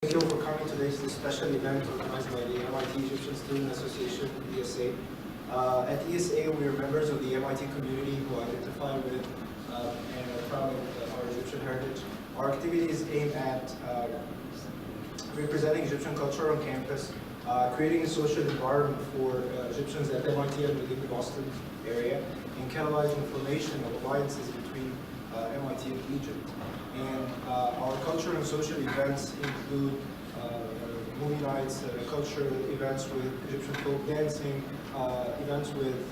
Thank you for coming today to this special event organized by the MIT Egyptian Student Association, ESA. At ESA, we are members of the MIT community who identify with and are proud of our Egyptian heritage. Our activities aim at representing Egyptian culture on campus, creating a social environment for Egyptians at MIT and within the Boston area, and catalyzing formation of alliances between MIT and Egypt. And our cultural and social events include movie nights, cultural events with Egyptian folk dancing, events with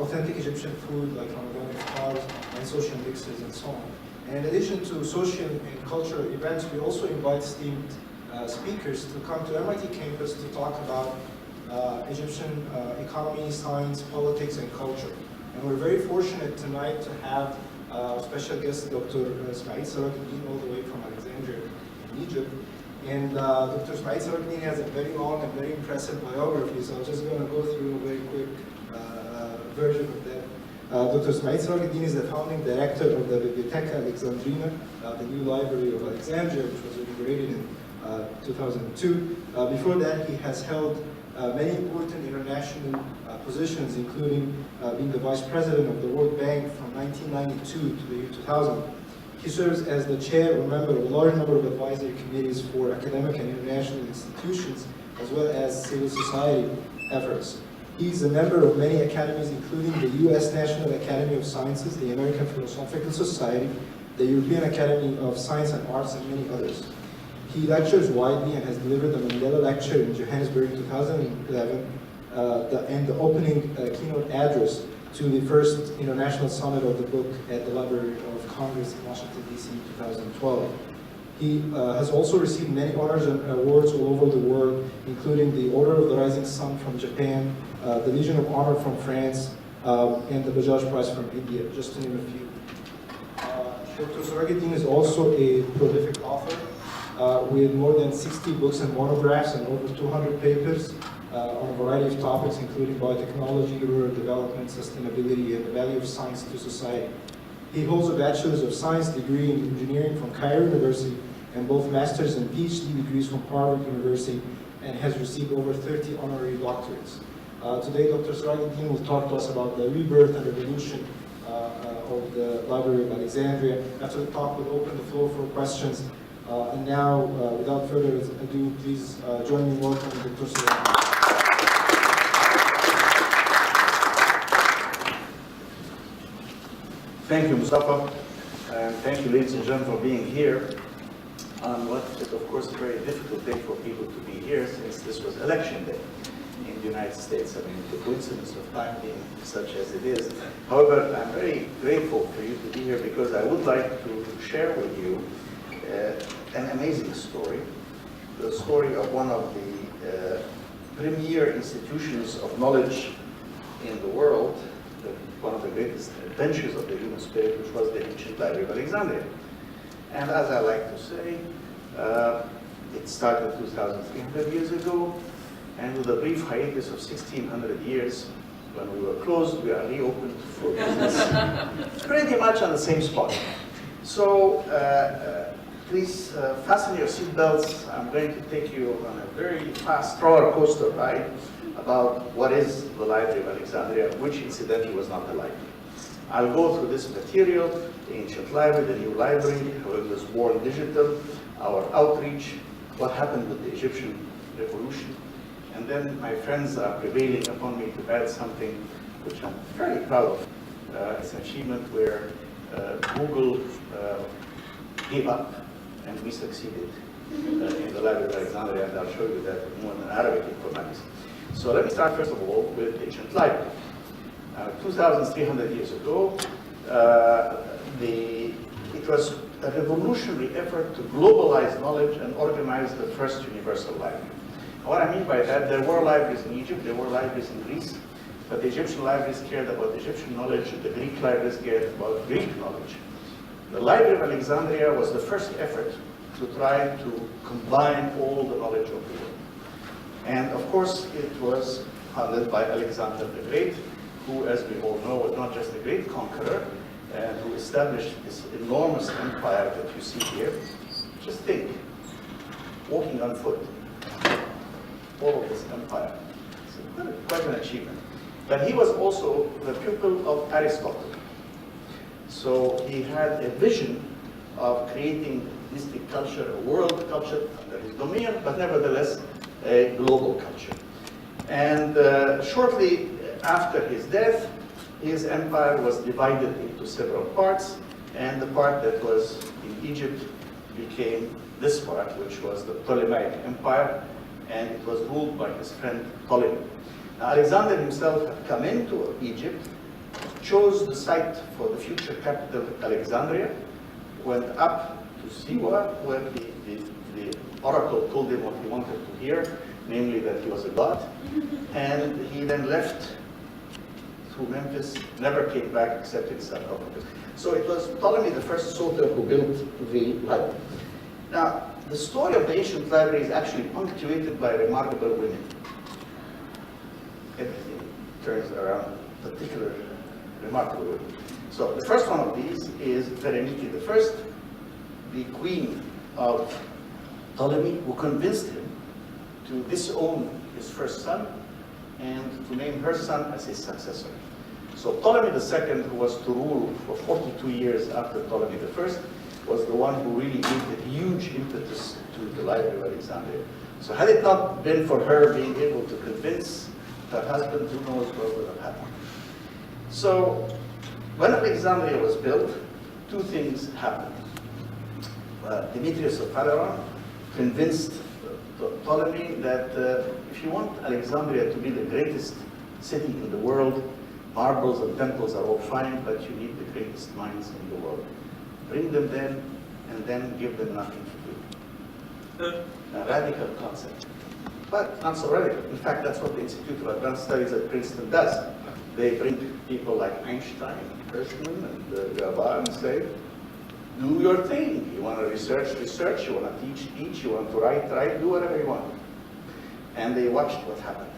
authentic Egyptian food like Ramadan iftars, and social mixes and so on. And in addition to social and cultural events, we also invite esteemed speakers to come to MIT campus to talk about Egyptian economy, science, politics, and culture. And we're very fortunate tonight to have special guest, Dr. Ismail Serageldin, all the way from Alexandria in Egypt. And Dr. Ismail Serageldin has a very long and very impressive biography, so I'm just going to go through a very quick version of that. Dr. Ismail Serageldin is the founding director of the Library of Alexandria, the new Library of Alexandria, which was inaugurated in 2002. Before that, he has held many important international positions, including being the vice president of the World Bank from 1992 to the year 2000. He serves as the chair or member of a large number of advisory committees for academic and international institutions, as well as civil society efforts. He's a member of many academies, including the U.S. National Academy of Sciences, the American Philosophical Society, the European Academy of Science and Arts, and many others. He lectures widely and has delivered the Mandela Lecture in Johannesburg in 2011 and the opening keynote address to the first international summit of the book at the Library of Congress in Washington, D.C. in 2012. He has also received many honors and awards all over the world, including the Order of the Rising Sun from Japan, the Legion of Honor from France, and the Bajaj Prize from India, just to name a few. Dr. Serageldin is also a prolific author, with more than 60 books and monographs and over 200 papers on a variety of topics, including biotechnology, rural development, sustainability, and the value of science to society. He holds a Bachelor's of Science degree in engineering from Cairo University and both master's and PhD degrees from Harvard University, and has received over 30 honorary doctorates. Today, Dr. Serageldin will talk to us about the rebirth and evolution of the Library of Alexandria. After the talk, we'll open the floor for questions. And now, without further ado, please join me in welcoming Dr. Serageldin. Thank you, Mustafa, and thank you, ladies and gentlemen, for being here on what is, of course, a very difficult day for people to be here, since this was election day in the United States. I mean, the coincidence of time being such as it is. However, I'm very grateful for you to be here because I would like to share with you an amazing story, the story of one of the premier institutions of knowledge in the world, one of the greatest adventures of the human spirit, which was the ancient Library of Alexandria. And as I like to say, it started 2,300 years ago, and with a brief hiatus of 1,600 years, when we were closed, we are reopened for business. Pretty much on the same spot. So, please fasten your seatbelts. I'm going to take you on a very fast roller coaster ride about what is the Library of Alexandria, which incidentally was not the library. I'll go through this material, the ancient library, the new library, how it was born digital, our outreach, what happened with the Egyptian revolution, and then my friends are prevailing upon me to add something which I'm very proud of. It's an achievement where Google gave up and we succeeded in the Library of Alexandria, and I'll show you that more in Arabic informatics. So let me start first of all with the ancient library. 2,300 years ago, it was a revolutionary effort to globalize knowledge and organize the first universal library. And what I mean by that, there were libraries in Egypt, there were libraries in Greece, but the Egyptian libraries cared about Egyptian knowledge, the Greek libraries cared about Greek knowledge. The Library of Alexandria was the first effort to try to combine all the knowledge of the world. And of course, it was founded by Alexander the Great, who, as we all know, was not just a great conqueror, and who established this enormous empire that you see here. Just think, walking on foot all of this empire. So quite an achievement. But he was also the pupil of Aristotle. So he had a vision of creating linguistic culture, a world culture under his dominion, but nevertheless a global culture. And shortly after his death, his empire was divided into several parts, and the part that was in Egypt became this part, which was the Ptolemaic Empire, and it was ruled by his friend Ptolemy. Now, Alexander himself had come into Egypt, chose the site for the future capital, Alexandria, went up to Siwa, where the oracle told him what he wanted to hear, namely that he was a god, and he then left through Memphis, never came back except in sarcophagus. So it was Ptolemy the first Soter who built the library. Now, the story of the ancient library is actually punctuated by remarkable women. Everything turns around particular remarkable women. So the first one of these is Berenike I, the queen of Ptolemy, who convinced him to disown his first son and to name her son as his successor. So Ptolemy II, who was to rule for 42 years after Ptolemy I, was the one who really gave a huge impetus to the Library of Alexandria. So had it not been for her being able to convince her husband, who knows what would have happened. So when Alexandria was built, two things happened. Demetrius of Phaleron convinced Ptolemy that if you want Alexandria to be the greatest city in the world, marbles and temples are all fine, but you need the greatest minds in the world. Bring them then, and then give them nothing to do. A radical concept, but not so radical. In fact, that's what the Institute of Advanced Studies at Princeton does. They bring people like Einstein, Hirschman, and Gabor and say, do your thing. You want to research, you want to teach, you want to write, do whatever you want. And they watched what happened.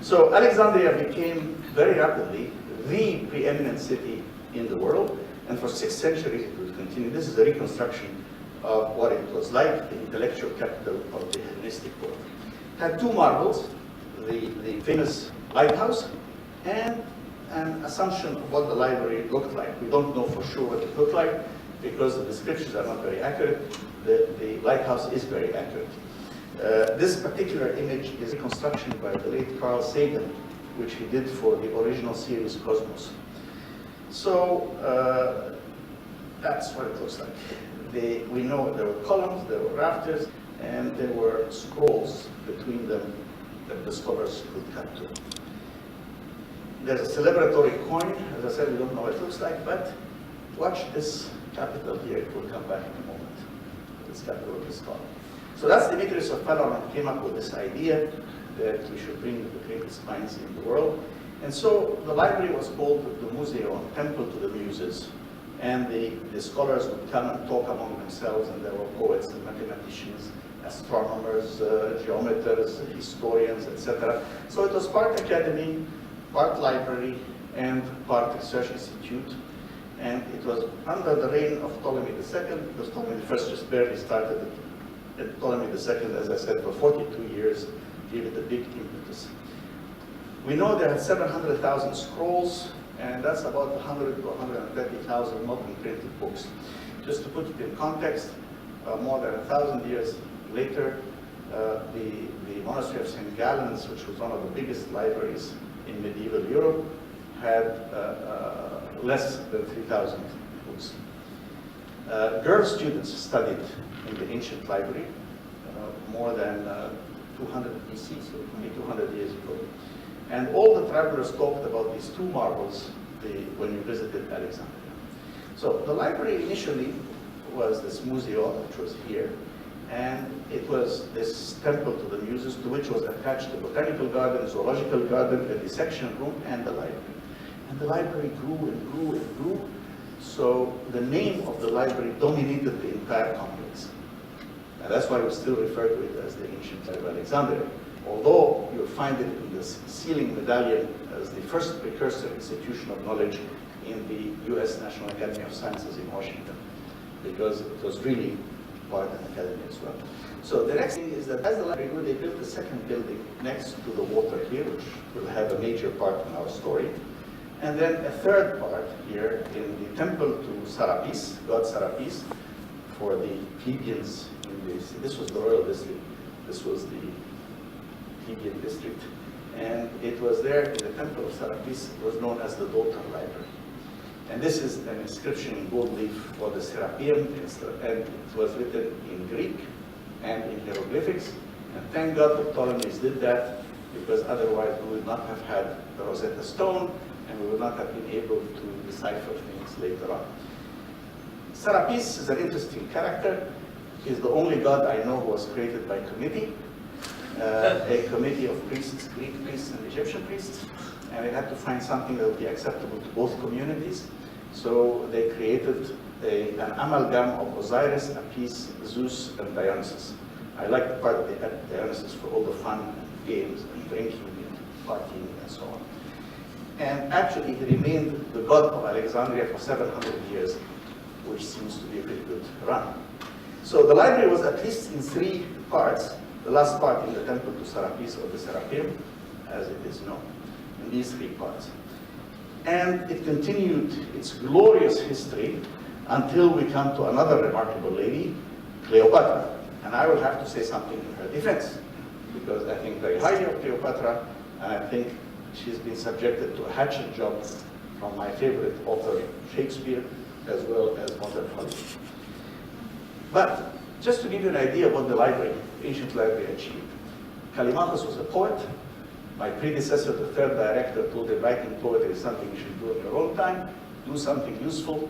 So Alexandria became very rapidly the preeminent city in the world, and for 6 centuries it would continue. This is a reconstruction of what it was like, the intellectual capital of the Hellenistic world. It had two marvels, the famous lighthouse, and an assumption of what the library looked like. We don't know for sure what it looked like, because the descriptions are not very accurate. The lighthouse is very accurate. This particular image is a reconstruction by the late Carl Sagan, which he did for the original series Cosmos. So that's what it looks like. We know there were columns, there were rafters, and there were scrolls between them that the scholars could cut to. There's a celebratory coin. As I said, we don't know what it looks like, but watch this capital here. It will come back in a moment. This capital is called. So that's Demetrius of Phaleron who came up with this idea that we should bring the greatest minds in the world. And so the library was called the Museum, Temple to the Muses. And the scholars would come and talk among themselves, and there were poets and mathematicians, astronomers, geometers, historians, etc. So it was part academy, part library, and part research institute. And it was under the reign of Ptolemy II, because Ptolemy I just barely started it. And Ptolemy II, as I said, for 42 years, gave it a big impetus. We know there are 700,000 scrolls, and that's about 100 to 130,000 modern printed books. Just to put it in context, more than 1,000 years later, the monastery of St. Gallen's, which was one of the biggest libraries in medieval Europe, had less than 3,000 books. Girl students studied in the ancient library more than 200 BC, so only 200 years ago. And all the travelers talked about these two marvels when you visited Alexandria. So the library initially was this museum, which was here, and it was this temple to the muses, to which was attached the botanical garden, zoological garden, a dissection room, and the library. And the library grew and grew and grew, so the name of the library dominated the entire complex. And that's why we still refer to it as the ancient Library of Alexandria. Although you'll find it in the ceiling medallion as the first precursor institution of knowledge in the US National Academy of Sciences in Washington, because it was really part an academy as well. So the next thing is that as the library grew, they built a second building next to the water here, which will have a major part in our story. And then a third part here in the temple to Serapis, god Serapis, for the plebeians in this. This was the royal district. This was the plebeian district. And it was there in the temple of Serapis. It was known as the daughter library. And this is an inscription in gold leaf for the Serapeum, and it was written in Greek and in hieroglyphics. And thank God the Ptolemies did that, because otherwise we would not have had the Rosetta Stone, and we would not have been able to decipher things later on. Serapis is an interesting character. He's the only god I know who was created by committee, a committee of priests, Greek priests and Egyptian priests, and they had to find something that would be acceptable to both communities. So they created an amalgam of Osiris, Apis, Zeus, and Dionysus. I like the part of the Dionysus for all the fun and games and drinking and partying and so on. And actually he remained the god of Alexandria for 700 years, which seems to be a pretty good run. So the library was at least in 3 parts. The last part in the temple to Serapis, or the Serapeum, as it is known, in these 3 parts. And it continued its glorious history until we come to another remarkable lady, Cleopatra. And I will have to say something in her defense, because I think very highly of Cleopatra, and I think she's been subjected to a hatchet job from my favorite author, Shakespeare, as well as modern Hollywood. But just to give you an idea of what the library, ancient library, achieved. Callimachus was a poet. My predecessor, the 3rd director, told him writing poetry is something you should do in your own time, do something useful,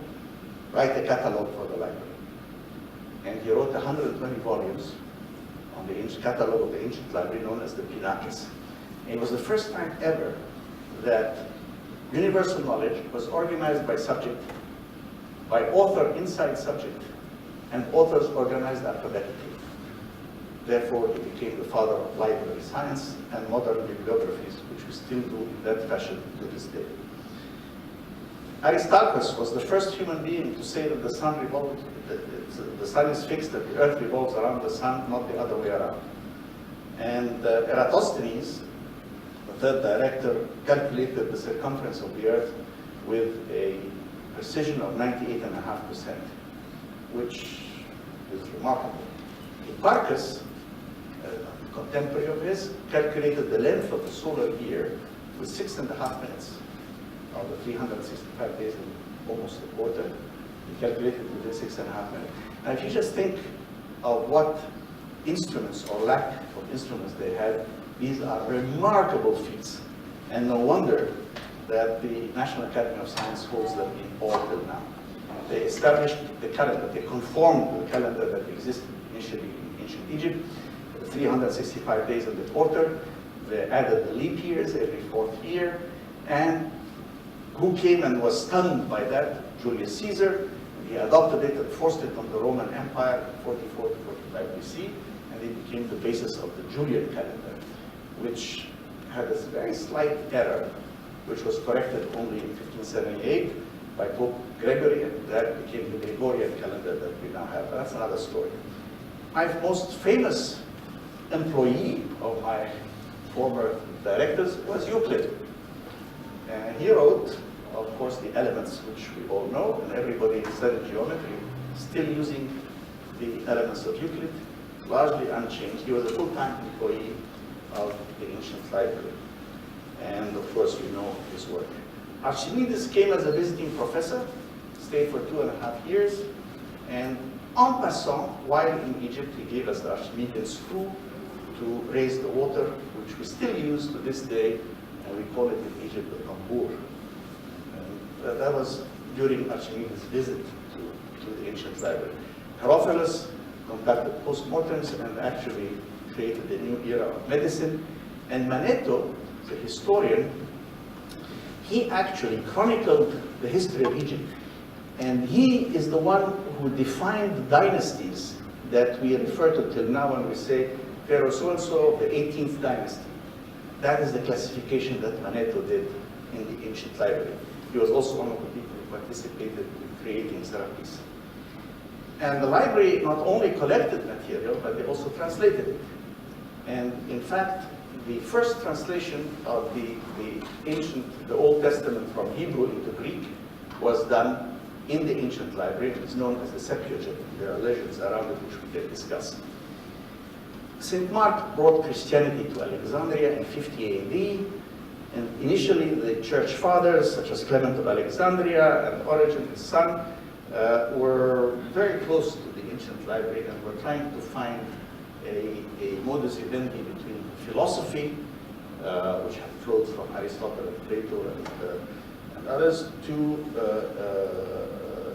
write a catalog for the library. And he wrote 120 volumes on the catalog of the ancient library known as the Pinakes. And it was the first time ever that universal knowledge was organized by subject, by author inside subject, and authors organized alphabetically. Therefore, he became the father of library science and modern bibliographies, which we still do in that fashion to this day. Aristarchus was the first human being to say that the sun revolves, the sun is fixed, that the earth revolves around the sun, not the other way around. And Eratosthenes, the 3rd director, calculated the circumference of the earth with a precision of 98.5%, which is remarkable. Hipparchus, a contemporary of his, calculated the length of the solar year with 6.5 minutes. Of the 365 days and almost a quarter, he calculated within 6.5 minutes. Now if you just think of what instruments or lack of instruments they had, these are remarkable feats. And no wonder that the National Academy of Science holds them in awe till now. They established the calendar, they conformed to the calendar that existed initially in ancient Egypt, 365 days in the quarter. They added the leap years every 4th year, and who came and was stunned by that? Julius Caesar. He adopted it and forced it on the Roman Empire in 44 to 45 BC, and it became the basis of the Julian calendar, which had a very slight error, which was corrected only in 1578 by Pope Gregory, and that became the Gregorian calendar that we now have. That's another story. My most famous employee of my former directors was Euclid. And he wrote, of course, the elements, which we all know, and everybody studied geometry, still using the elements of Euclid, largely unchanged. He was a full-time employee of the ancient library. And of course, we know his work. Archimedes came as a visiting professor, stayed for 2.5 years, and en passant, while in Egypt, he gave us the Archimedean screw to raise the water, which we still use to this day, and we call it in Egypt the tambour. And that was during Archimedes' visit to the ancient library. Herophilus conducted postmortems and actually created a new era of medicine. And Manetho, the historian, he actually chronicled the history of Egypt. And he is the one who defined the dynasties that we refer to till now when we say Pharaoh so-and-so of the 18th dynasty. That is the classification that Manetho did in the ancient library. He was also one of the people who participated in creating Serapis. And the library not only collected material, but they also translated it. And in fact, the first translation of the Old Testament from Hebrew into Greek was done in the ancient library. It's known as the Septuagint. There are legends around it which we can discuss. St. Mark brought Christianity to Alexandria in 50 AD, and initially the church fathers, such as Clement of Alexandria and Origen, his son, were very close to the ancient library and were trying to find a modus vivendi between philosophy, which had flowed from Aristotle and Plato and others, to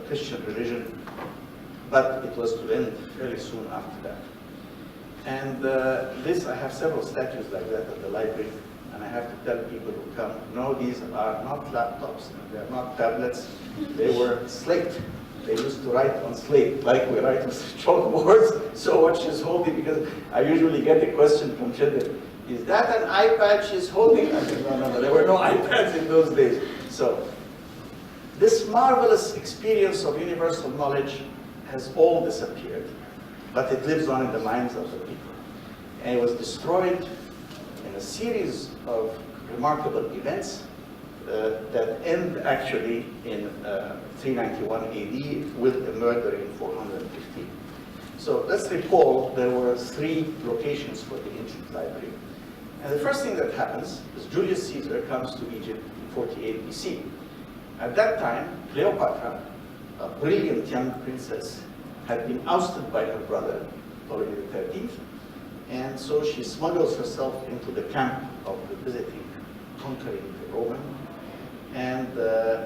Christian religion, but it was to end fairly soon after that. And I have several statues like that at the library, and I have to tell people who come, no, these are not laptops, and they're not tablets, they were slate. They used to write on slate, like we write on chalkboards. So what she's holding, because I usually get a question from children, is that an iPad she's holding? I said, no, there were no iPads in those days. So this marvelous experience of universal knowledge has all disappeared, but it lives on in the minds of the people. And it was destroyed in a series of remarkable events that end actually in 391 AD with a murder in 415. So let's recall there were 3 locations for the ancient library. And the first thing that happens is Julius Caesar comes to Egypt in 48 BC. At that time, Cleopatra, a brilliant young princess, had been ousted by her brother, Ptolemy XIII, and so she smuggles herself into the camp of the visiting, conquering Roman, and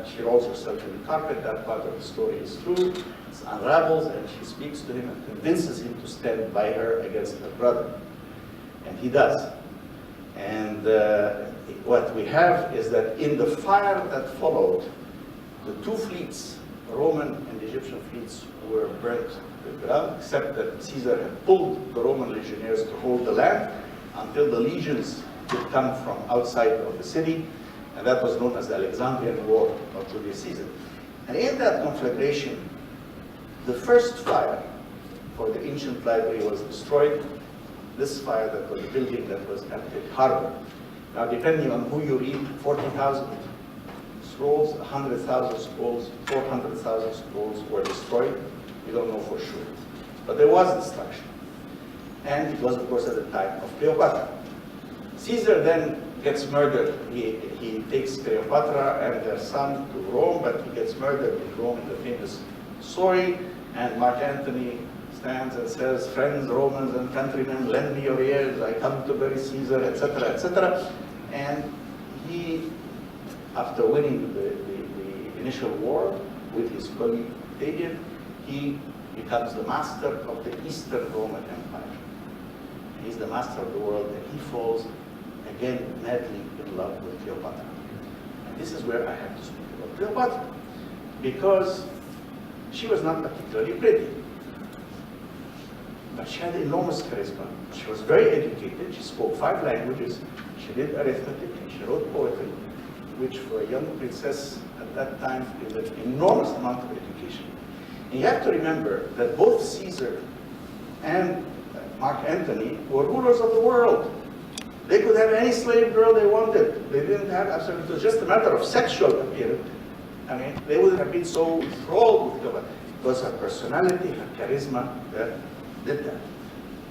she rolls herself in the carpet. That part of the story is true. It unravels, and she speaks to him and convinces him to stand by her against her brother. And he does. And what we have is that in the fire that followed, the 2 fleets, the Roman and the Egyptian fleets, were burnt to the ground, except that Caesar had pulled the Roman legionnaires to hold the land until the legions would come from outside of the city. And that was known as the Alexandrian War of Julius Caesar. And in that conflagration, the first fire for the ancient library was destroyed. This fire that was a building that was at the harbor. Now, depending on who you read, 40,000 scrolls, 100,000 scrolls, 400,000 scrolls were destroyed. We don't know for sure. But there was destruction. And it was, of course, at the time of Cleopatra. Caesar then gets murdered. He takes Cleopatra and their son to Rome, but he gets murdered in Rome in the famous story. And Mark Antony stands and says, friends, Romans and countrymen, lend me your ears, I come to bury Caesar, etc., etc. And he, after winning the initial war with his colleague Octavian, he becomes the master of the Eastern Roman Empire. He's the master of the world, and he falls again madly in love with Cleopatra. And this is where I have to speak about Cleopatra, because she was not particularly pretty, but she had enormous charisma. She was very educated. She spoke 5 languages. She did arithmetic, and she wrote poetry, which for a young princess at that time is an enormous amount of education. And you have to remember that both Caesar and Mark Antony were rulers of the world. They could have any slave girl they wanted. They didn't have absolutely, it was just a matter of sexual appearance. I mean, they wouldn't have been so enthralled with Cleopatra. It was her personality, her charisma that did that.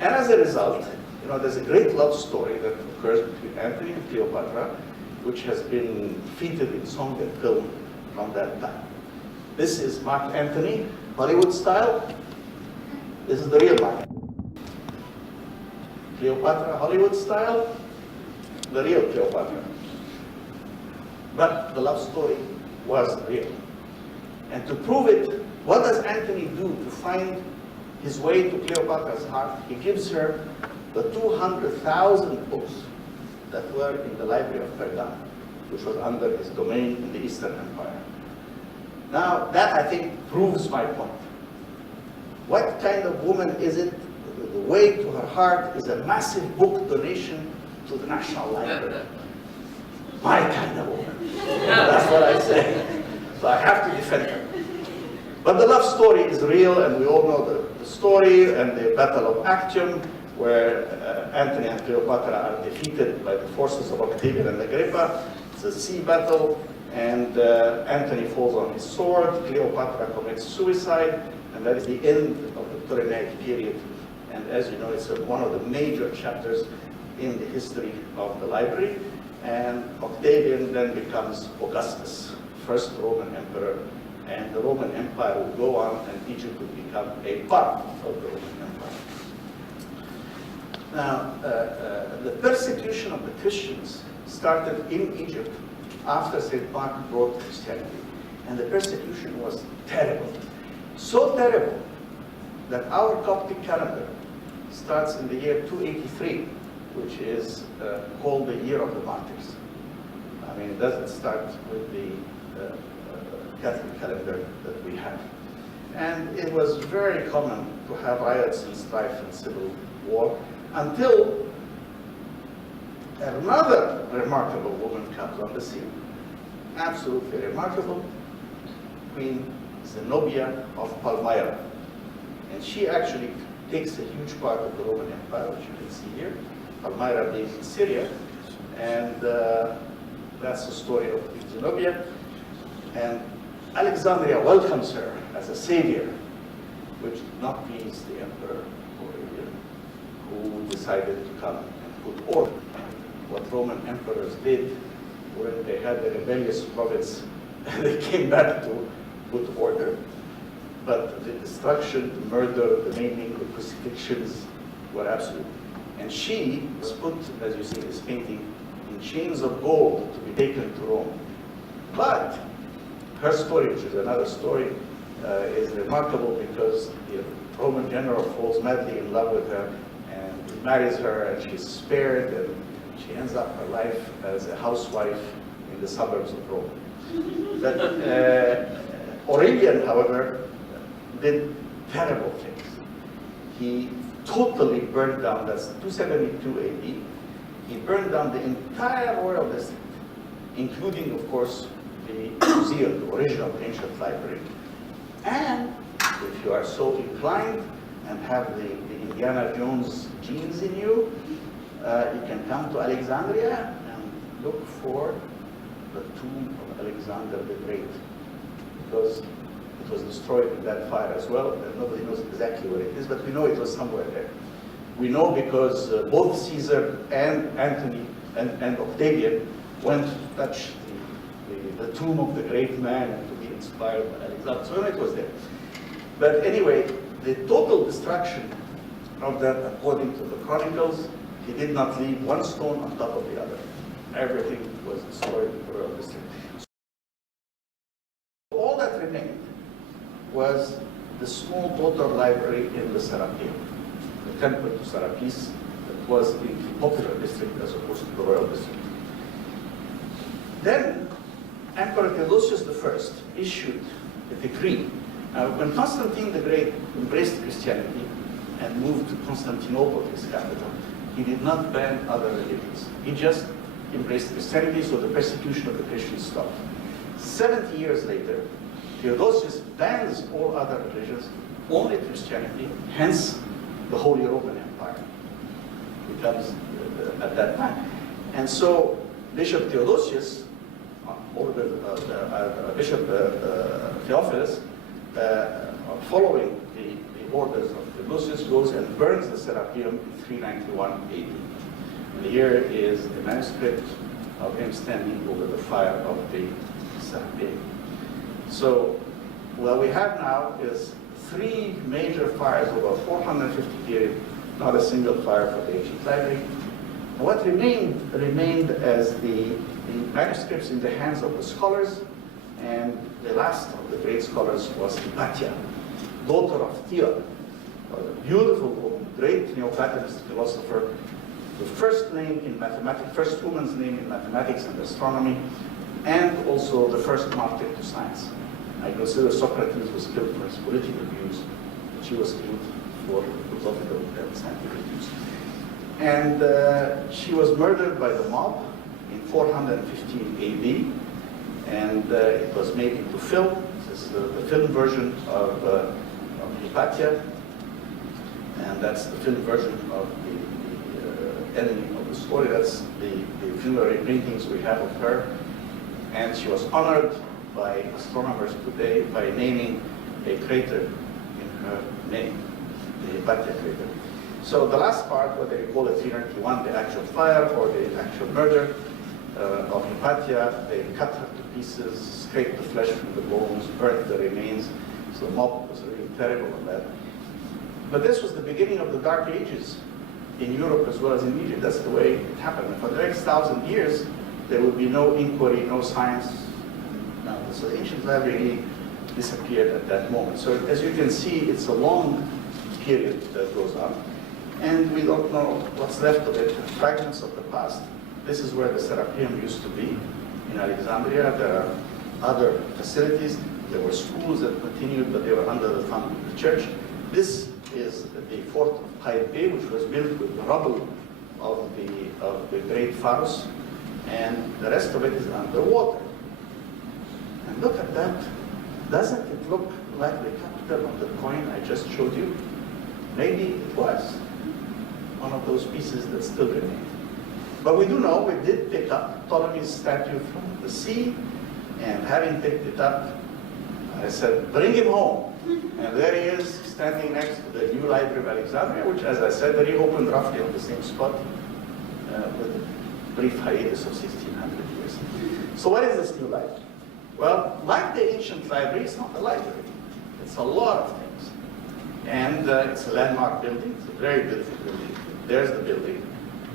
And as a result, you know, there's a great love story that occurs between Antony and Cleopatra, which has been featured in song and film from that time. This is Mark Antony, Hollywood style. This is the real Mark. Cleopatra, Hollywood style, the real Cleopatra. But the love story was real. And to prove it, what does Antony do to find his way to Cleopatra's heart? He gives her the 200,000 books that were in the Library of Pergamon, which was under his domain in the Eastern Empire. Now, that I think proves my point. What kind of woman is it? The way to her heart is a massive book donation to the National Library. My kind of woman. That's what I say. So I have to defend her. But the love story is real, and we all know the story, and the Battle of Actium, where Antony and Cleopatra are defeated by the forces of Octavian and Agrippa. It's a sea battle, and Antony falls on his sword, Cleopatra commits suicide, and that is the end of the Ptolemaic period. And as you know, it's one of the major chapters in the history of the library. And Octavian then becomes Augustus, first Roman emperor, and the Roman Empire would go on, and Egypt would become a part of the Roman Empire. Now, the persecution of the Christians started in Egypt after St. Mark brought Christianity. And the persecution was terrible. So terrible that our Coptic calendar starts in the year 283, which is called the Year of the Martyrs. I mean, it doesn't start with the Catholic calendar that we have. And it was very common to have riots and strife and civil war until another remarkable woman comes on the scene. Absolutely remarkable, Queen Zenobia of Palmyra. And she actually takes a huge part of the Roman Empire, which you can see here, Palmyra being in Syria. And that's the story of Queen Zenobia. And Alexandria welcomes her as a savior, which did not please the Emperor Aurelian, who decided to come and put order. What Roman emperors did when they had the rebellious province, they came back to put order. But the destruction, the murder, the maiming, the crucifixions were absolute. And she was put, as you see in this painting, in chains of gold to be taken to Rome. But her story, which is another story, is remarkable because the Roman general falls madly in love with her and marries her, and she's spared, and she ends up her life as a housewife in the suburbs of Rome. But Aurelian, however, did terrible things. He totally burned down, that's 272 AD, he burned down the entire royal district, including, of course, the museum, the original ancient library. And if you are so inclined and have the Indiana Jones genes in you, you can come to Alexandria and look for the tomb of Alexander the Great, because it was destroyed in that fire as well, and nobody knows exactly where it is, but we know it was somewhere there. We know because both Caesar and Antony and Octavian went to touch the tomb of the great man and to be inspired by Alexander, so it was there. But anyway, the total destruction of that, according to the chronicles, he did not leave one stone on top of the other. Everything was destroyed in the royal district. So all that remained was the small daughter library in the Serapeum, the temple to Serapis, that was in the popular district as opposed to the royal district. Then Emperor Theodosius I issued a decree. When Constantine the Great embraced Christianity and moved to Constantinople, his capital, he did not ban other religions. He just embraced Christianity, so the persecution of the Christians stopped. 70 years later, Theodosius bans all other religions, only Christianity, hence the Holy Roman Empire becomes at that time. And so Bishop Theodosius, Bishop Theophilus, following the orders of Theodosius, goes and burns the Serapeum in 391 AD. And here is the manuscript of him standing over the fire of the Serapeum. So what we have now is 3 major fires over 450 period, not a single fire for the ancient library. And what remained as the manuscripts in the hands of the scholars, and the last of the great scholars was Hypatia, daughter of Theon, a beautiful woman, great Neoplatonist philosopher, the first name in mathematics, first woman's name in mathematics and astronomy, and also the first martyr to science. I consider Socrates was killed for his political views, but she was killed for philosophical and scientific views. And she was murdered by the mob in 415 AD, and it was made into film. It's a is the film version of Hypatia, and that's the film version of the ending of the story. That's the funerary paintings we have of her. And she was honored by astronomers today by naming a crater in her name, the Hypatia crater. So the last part, what they call it 391, the actual fire or the actual murder of Hypatia, they cut her to pieces, scraped the flesh from the bones, burnt the remains. So the mob was really terrible on that. But this was the beginning of the Dark Ages in Europe as well as in Egypt. That's the way it happened. And for the next 1,000 years, there would be no inquiry, no science. So the ancient library disappeared at that moment. So as you can see, it's a long period that goes on. And we don't know what's left of it, fragments of the past. This is where the Serapeum used to be in Alexandria. There are other facilities. There were schools that continued, but they were under the thumb of the church. This is the fort of Type A, which was built with the rubble of the great Pharos, and the rest of it is underwater. And look at that. Doesn't it look like the capital of the coin I just showed you? Maybe it was one of those pieces that still remain. But we do know we did pick up Ptolemy's statue from the sea, and having picked it up, I said, bring him home. And there he is, standing next to the new Library of Alexandria, which, as I said, they reopened roughly on the same spot with a brief hiatus of 1,600 years. So what is this new library? Well, like the ancient library, it's not a library. It's a lot of things. And it's a landmark building. It's a very beautiful building. There's the building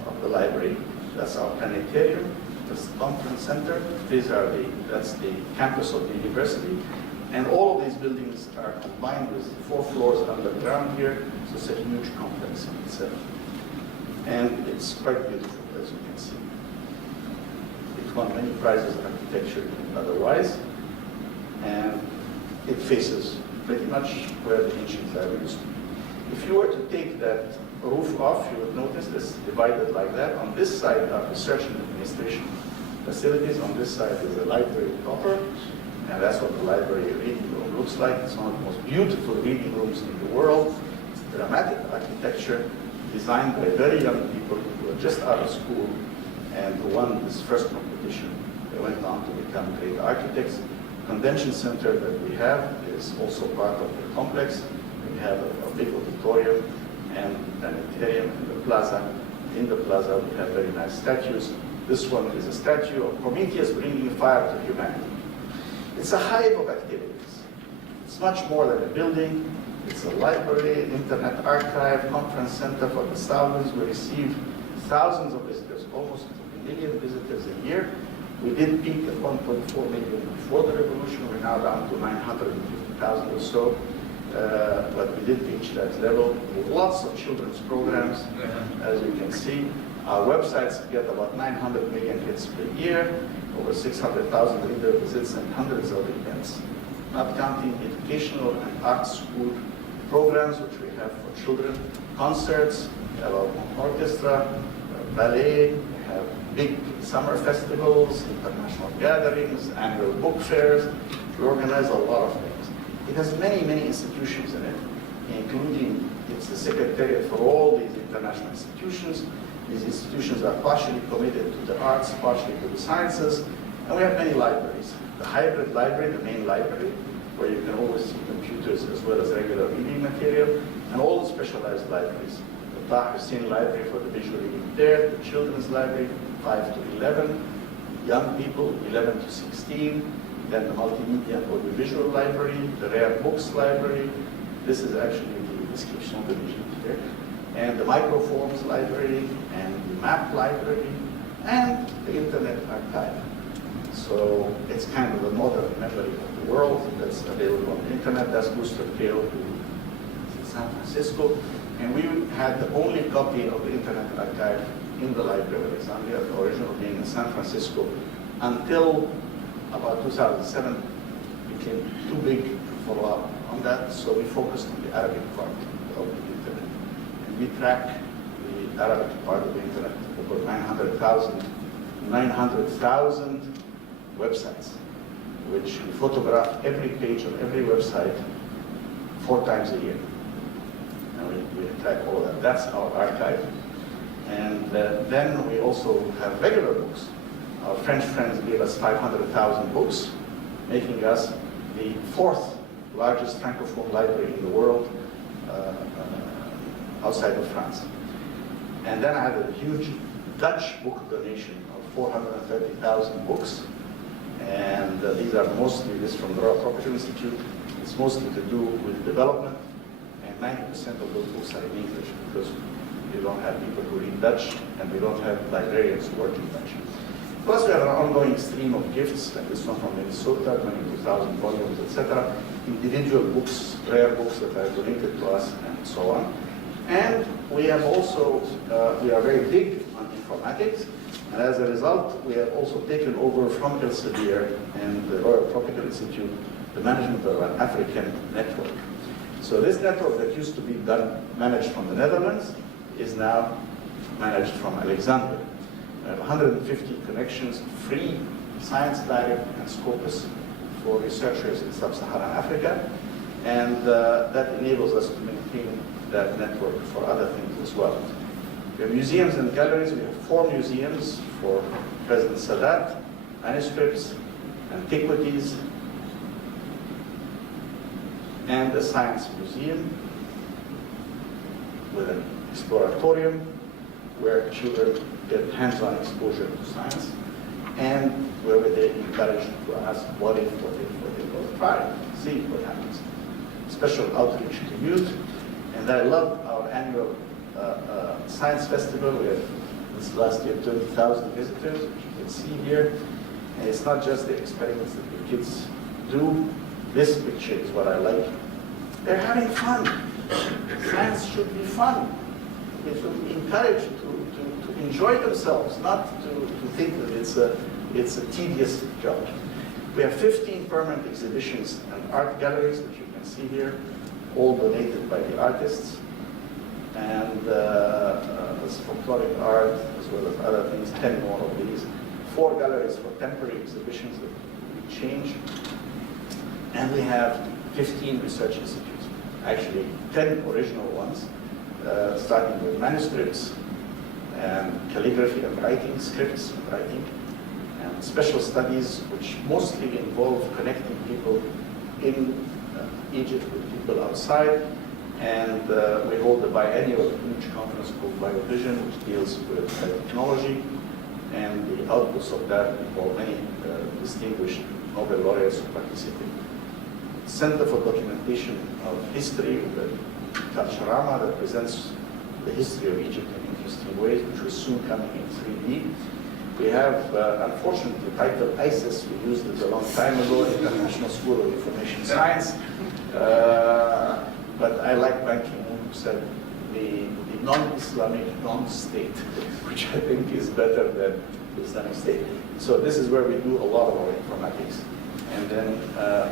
of the library. That's our planetarium. That's the conference center. That's the campus of the university. And all of these buildings are combined with 4 floors underground here. So it's a huge complex in itself. And it's quite beautiful, as you can see. It won many prizes in architecture and otherwise. And it faces pretty much where the ancient library used to be. If you were to take that roof off, you would notice it's divided like that. On this side are research and administration facilities. On this side is the library proper. And that's what the library reading room looks like. It's one of the most beautiful reading rooms in the world. It's dramatic architecture designed by very young people who are just out of school and who won this first competition. They went on to become great architects. Convention center that we have is also part of the complex. We have a big auditorium and planetarium in the plaza. In the plaza, we have very nice statues. This one is a statue of Prometheus bringing fire to humanity. It's a hive of activities. It's much more than a building. It's a library, internet archive, conference center for the thousands. We receive thousands of visitors, almost 1 million visitors a year. We did peak at 1.4 million before the revolution. We're now down to 950,000 or so. But we did reach that level with lots of children's programs, as you can see. Our websites get about 900 million hits per year, over 600,000 reader visits, and hundreds of events. Not counting educational and art school programs, which we have for children, concerts, we have our orchestra, ballet, we have big summer festivals, international gatherings, annual book fairs. We organize a lot of things. It has many, many institutions in it, including it's the secretariat for all these international institutions. These institutions are partially committed to the arts, partially to the sciences, and we have many libraries. The hybrid library, the main library, where you can always see computers as well as regular reading material, and all the specialized libraries. The Taha Hussein Library for the visually impaired, the Children's Library, 5 to 11, young people, 11 to 16, then the Multimedia and Audiovisual Library, the Rare Books Library. This is actually the description of the vision here. And the Microforms Library, and the Map Library, and the Internet Archive. So it's kind of the modern memory of the world that's available on the internet. That's Booster Trail to San Francisco. And we had the only copy of the Internet Archive in the Library of Alexandria, the original being in San Francisco, until about 2007. It became too big to follow up on that, so we focused on the Arabic part of the internet. And we track the Arabic part of the internet, over 900,000 websites. which we photograph every page on every website 4 times a year. And we track all of that. That's our archive. And then we also have regular books. Our French friends gave us 500,000 books, making us the 4th largest Francophone library in the world outside of France. And then I had a huge Dutch book donation of 430,000 books. And these are mostly, this from the Royal Computational Institute, it's mostly to do with development. And 90% of those books are in English because we don't have people who read Dutch and we don't have librarians who work in Dutch. Plus we have an ongoing stream of gifts, like this one from Minnesota, 22,000 volumes, etc. Individual books, rare books that are donated to us, and so on. And we have also, we are very big on informatics, and as a result, we have also taken over from Elsevier and the Royal Tropical Institute the management of an African network. So this network that used to be managed from the Netherlands is now managed from Alexandria. We have 150 connections, free Science Direct and Scopus for researchers in sub-Saharan Africa, and that enables us to maintain that network for other things as well. We have museums and galleries. We have 4 museums for President Sadat, manuscripts, antiquities, and a science museum with an exploratorium where children get hands-on exposure to science, and where they encouraged to ask what if, well, try, see what happens. Special outreach to youth, and I love our annual science festival. We had this last year 30,000 visitors, which you can see here. And it's not just the experiments that the kids do. This picture is what I like. They're having fun. Science should be fun. They should be encouraged to enjoy themselves, not to think that it's a tedious job. We have 15 permanent exhibitions and art galleries, which you can see here, all donated by the artists. And this folkloric art, as well as other things, 10 more of these. 4 galleries for temporary exhibitions that we change. And we have 15 research institutes, actually 10 original ones, starting with manuscripts and calligraphy and writing, scripts and writing, and special studies which mostly involve connecting people in Egypt with people outside. And we hold a biennial huge conference called Biovision, which deals with biotechnology, and the outputs of that involve many distinguished Nobel laureates who participate. Center for Documentation of History, the Kalsharama, that presents the history of Egypt in interesting ways, which was soon coming in 3D. We have, unfortunately, the title ISIS. We used it a long time ago, International School of Information Science. But I like Ban Ki-moon, who said the non-Islamic non-state, which I think is better than the Islamic State. So this is where we do a lot of our informatics. And then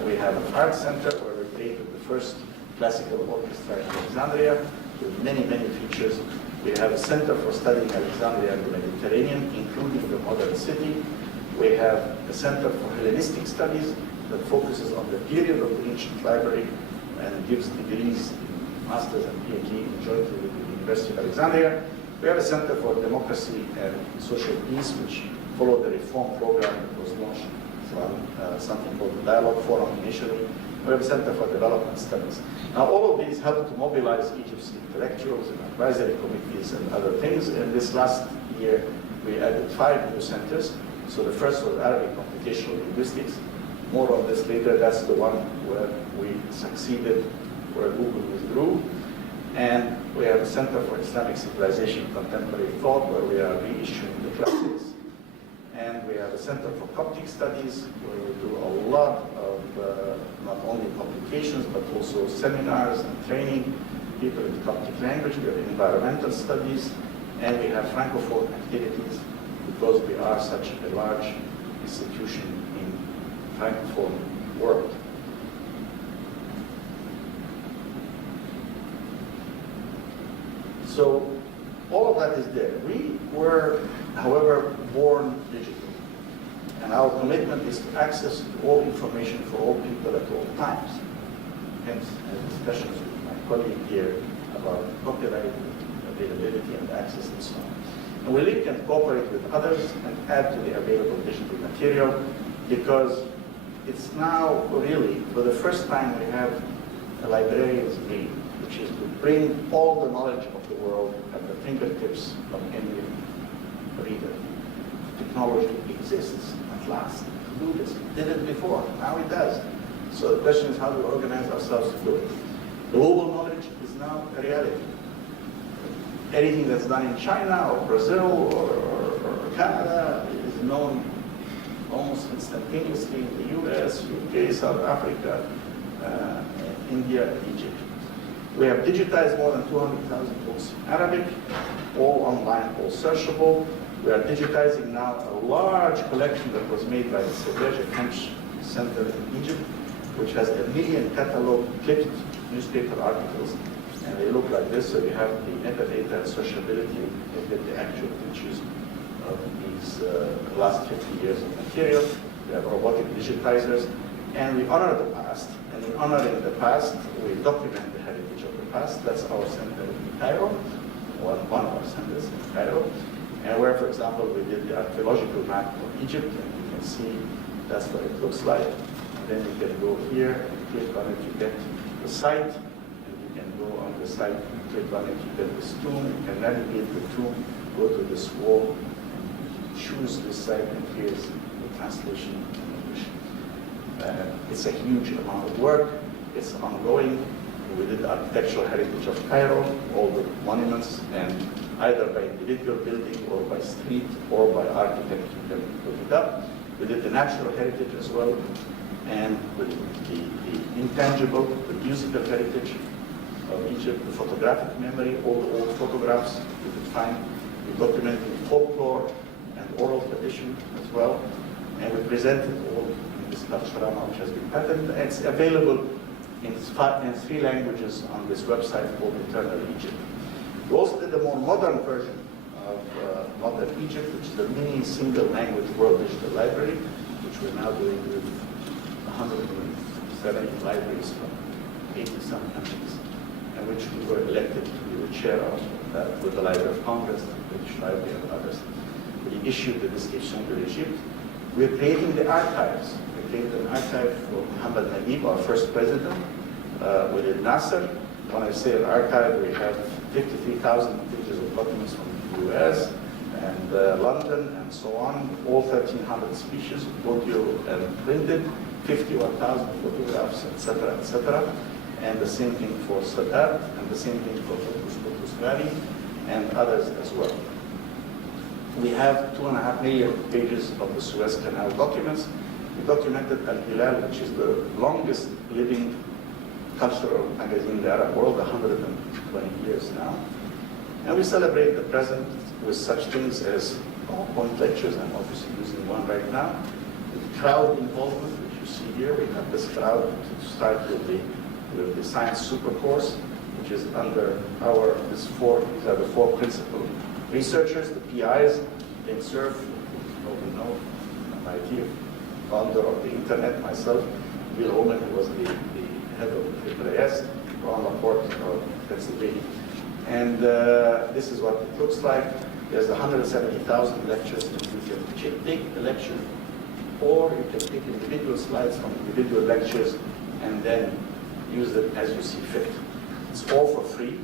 we have an art center where we created the first classical orchestra in Alexandria with many, many features. We have a center for studying Alexandria and the Mediterranean, including the modern city. We have a center for Hellenistic studies that focuses on the period of the ancient library and gives degrees in master's and PhD jointly with the University of Alexandria. We have a center for democracy and social peace, which followed the reform program that was launched from something called the Dialogue Forum initially. We have a center for development studies. Now, all of these help to mobilize Egypt's intellectuals and advisory committees and other things. In this last year, we added 5 new centers. So the first was Arabic Computational Linguistics. More on this later. That's the one where we succeeded, where Google withdrew. And we have a Center for Islamic Civilization and Contemporary Thought, where we are reissuing the classics. And we have a Center for Coptic Studies, where we do a lot of not only publications, but also seminars and training people in the Coptic language. We have environmental studies, and we have Francophone activities, because we are such a large institution in Francophone world. So all of that is there. We were, however, born digital. And our commitment is to access to all information for all people at all times. Hence, discussions with my colleague here about copyright, availability, and access, and so on. And we link and cooperate with others and add to the available digital material, because it's now really, for the first time, we have a librarian's dream, which is to bring all the knowledge of the world at the fingertips of any reader. Technology exists at last to do this. It did it before, now it does. So the question is, how do we organize ourselves to do it? Global knowledge is now a reality. Anything that's done in China or Brazil or Canada is known almost instantaneously in the US, UK, South Africa, India, and Egypt. We have digitized more than 200,000 books in Arabic, all online, all searchable. We are digitizing now a large collection that was made by the Serageldin Center in Egypt, which has 1 million catalog clipped newspaper articles. And they look like this, so you have the metadata and searchability, you get the actual pictures of these last 50 years of material. We have robotic digitizers, and we honor the past. And in honoring the past, we document the heritage of the past. That's our center in Cairo, one of our centers in Cairo. And where, for example, we did the archaeological map of Egypt, and you can see that's what it looks like. And then you can go here and click on it, you get the site. Go on the site, click on it, you get this tomb, you can navigate the tomb, go to this wall, choose this site, and here's the translation in English. It's a huge amount of work, it's ongoing. We did the architectural heritage of Cairo, all the monuments, and either by individual building or by street or by architect, you can look it up. We did the natural heritage as well, and with the intangible, the musical heritage of Egypt, the photographic memory, all the old photographs you could find. We documented folklore and oral tradition as well. And we presented all in this Karcharama, which has been patented. And it's available in 3 languages on this website called Eternal Egypt. We also did a more modern version of Modern Egypt, which is a mini single language world digital library, which we're now doing with 170 libraries from 80-some countries, and which we were elected to be the chair of with the Library of Congress, the British Library, and others. We issued the description to Egypt. We're creating the archives. We created an archive for Muhammad Naguib, our first president. We did Nasser. When I say an archive, we have 53,000 pages of documents from the US and London and so on, all 1,300 speeches, audio and printed, 51,000 photographs, etc., etc. And the same thing for Sadat, and the same thing for Fortus Ghali, and others as well. We have 2.5 million pages of the Suez Canal documents. We documented Al-Hilal, which is the longest living cultural magazine in the Arab world, 120 years now. And we celebrate the present with such things as PowerPoint lectures. I'm obviously using one right now. With crowd involvement, which you see here, we have this crowd to start with the science super course, which is under these are the 4 principal researchers, the PIs, Lynn Cerf, you know, MIT, founder of the internet, myself, Bill Holman, who was the head of the EG&G, Ron Laporte of Pennsylvania. And this is what it looks like. There's 170,000 lectures, and you can take the lecture, or you can take individual slides from individual lectures and then use it as you see fit. It's all for free.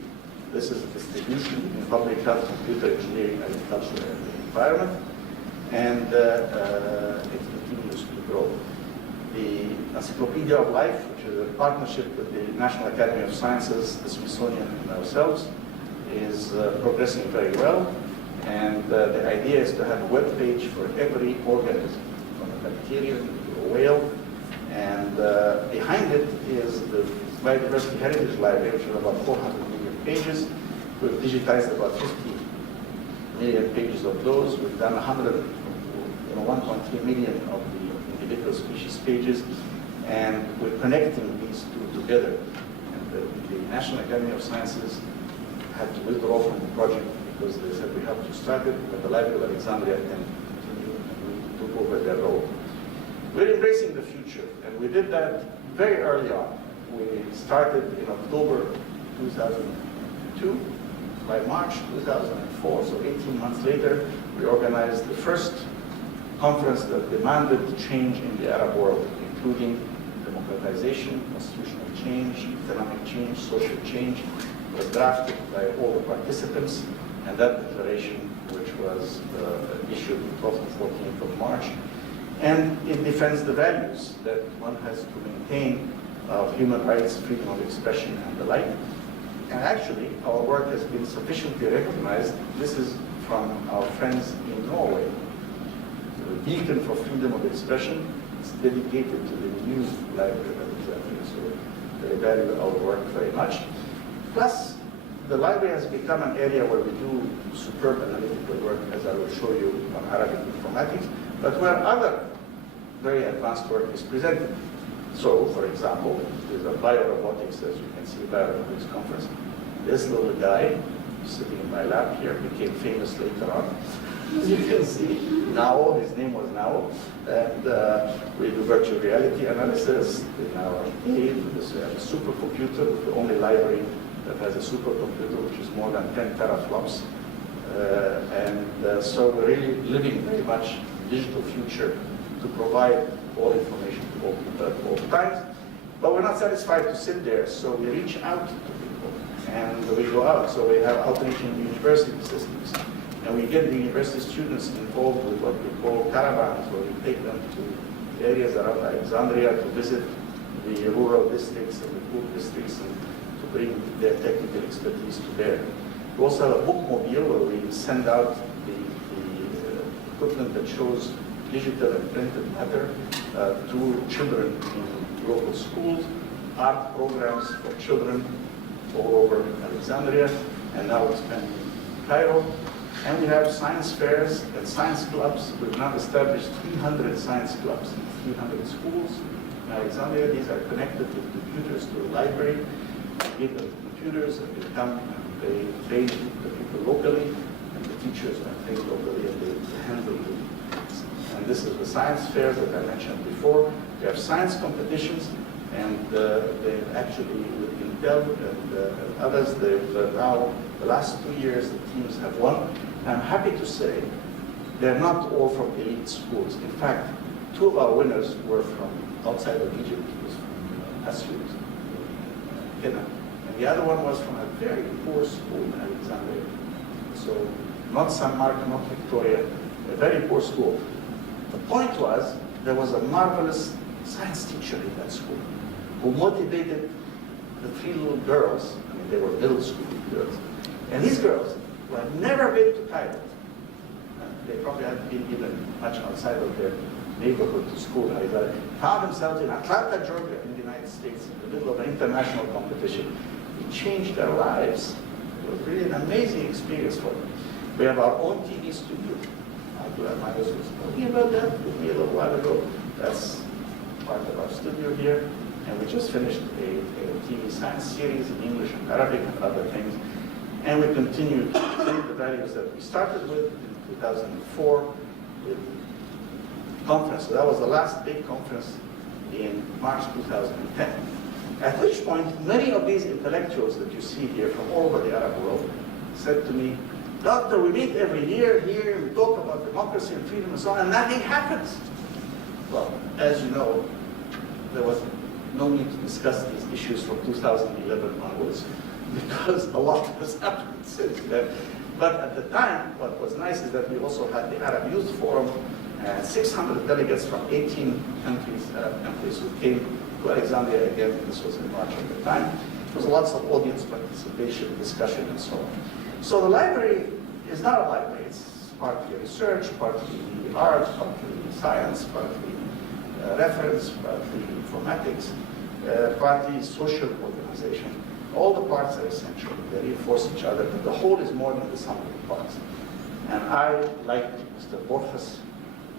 This is a distribution in public health, computer engineering, agriculture, and the environment, and it continues to grow. The Encyclopedia of Life, which is a partnership with the National Academy of Sciences, the Smithsonian, and ourselves, is progressing very well. And the idea is to have a web page for every organism, from a bacteria to a whale. And behind it is the Biodiversity Heritage Library, which is about 400 million pages. We've digitized about 50 million pages of those. We've done 1.3 million of the individual species pages. And we're connecting these two together. And the National Academy of Sciences had to withdraw from the project because they said we have to start it, but the Library of Alexandria can continue, and we took over their role. We're embracing the future, and we did that very early on. We started in October 2002. By March 2004, so 18 months later, we organized the first conference that demanded change in the Arab world, including democratization, constitutional change, economic change, social change. It was drafted by all the participants, and that declaration, which was issued 12th and 14th of March, and it defends the values that one has to maintain of human rights, freedom of expression, and the like. And actually, our work has been sufficiently recognized. This is from our friends in Norway. The Beacon for Freedom of Expression is dedicated to the new Library of Alexandria, so they value our work very much. Plus, the library has become an area where we do superb analytical work, as I will show you on Arabic informatics, but where other very advanced work is presented. So, for example, there's a biorobotics, as you can see, biorobotics conference. This little guy sitting in my lap here became famous later on. As you can see, Nao, his name was Nao, and we do virtual reality analysis in our aid. We have a supercomputer, the only library that has a supercomputer, which is more than 10 teraflops. So we're really living very much digital future to provide all information to all people at all times. But we're not satisfied to sit there, so we reach out to people and we go out. So we have outreaching university systems, and we get the university students involved with what we call caravans, where we take them to areas around Alexandria to visit the rural districts and the poor districts and to bring their technical expertise to bear. We also have a bookmobile where we send out the equipment that shows digital and printed matter to children in local schools, art programs for children all over Alexandria, and now expanding in Cairo. And we have science fairs and science clubs. We've now established 300 science clubs in 300 schools in Alexandria. These are connected with computers to the library. We give them computers, and they come and they train the people locally, and the teachers are trained locally, and they handle them. And this is the science fair that I mentioned before. We have science competitions, and they've actually, with Intel and others, they've now, the last 2 years, the teams have won. And I'm happy to say they're not all from elite schools. In fact, 2 of our winners were from outside of Egypt. It was from Asyut, Kenya. And the other one was from a very poor school in Alexandria. So not San Marco, not Victoria, a very poor school. The point was, there was a marvelous science teacher in that school who motivated the 3 little girls. I mean, they were middle school girls. And these girls, who had never been to Cairo, they probably hadn't been even much outside of their neighborhood to school, found themselves in Atlanta, Georgia, in the United States, in the middle of an international competition. It changed their lives. It was really an amazing experience for them. We have our own TV studio. I was talking about that with me a little while ago. That's part of our studio here. And we just finished a TV science series in English and Arabic and other things. And we continue to take the values that we started with in 2004 with conference. So that was the last big conference in March 2010. At which point, many of these intellectuals that you see here from all over the Arab world said to me, "Doctor, we meet every year here, we talk about democracy and freedom and so on, and nothing happens." Well, as you know, there was no need to discuss these issues from 2011 onwards, because a lot has happened since then. But at the time, what was nice is that we also had the Arab Youth Forum, and 600 delegates from 18 countries, Arab countries, who came to Alexandria again. This was in March at the time. There was lots of audience participation, discussion, and so on. So the library is not a library. It's partly research, partly art, partly science, partly reference, partly informatics, partly social organization. All the parts are essential. They reinforce each other, but the whole is more than the sum of the parts. And I, like Mr. Borges,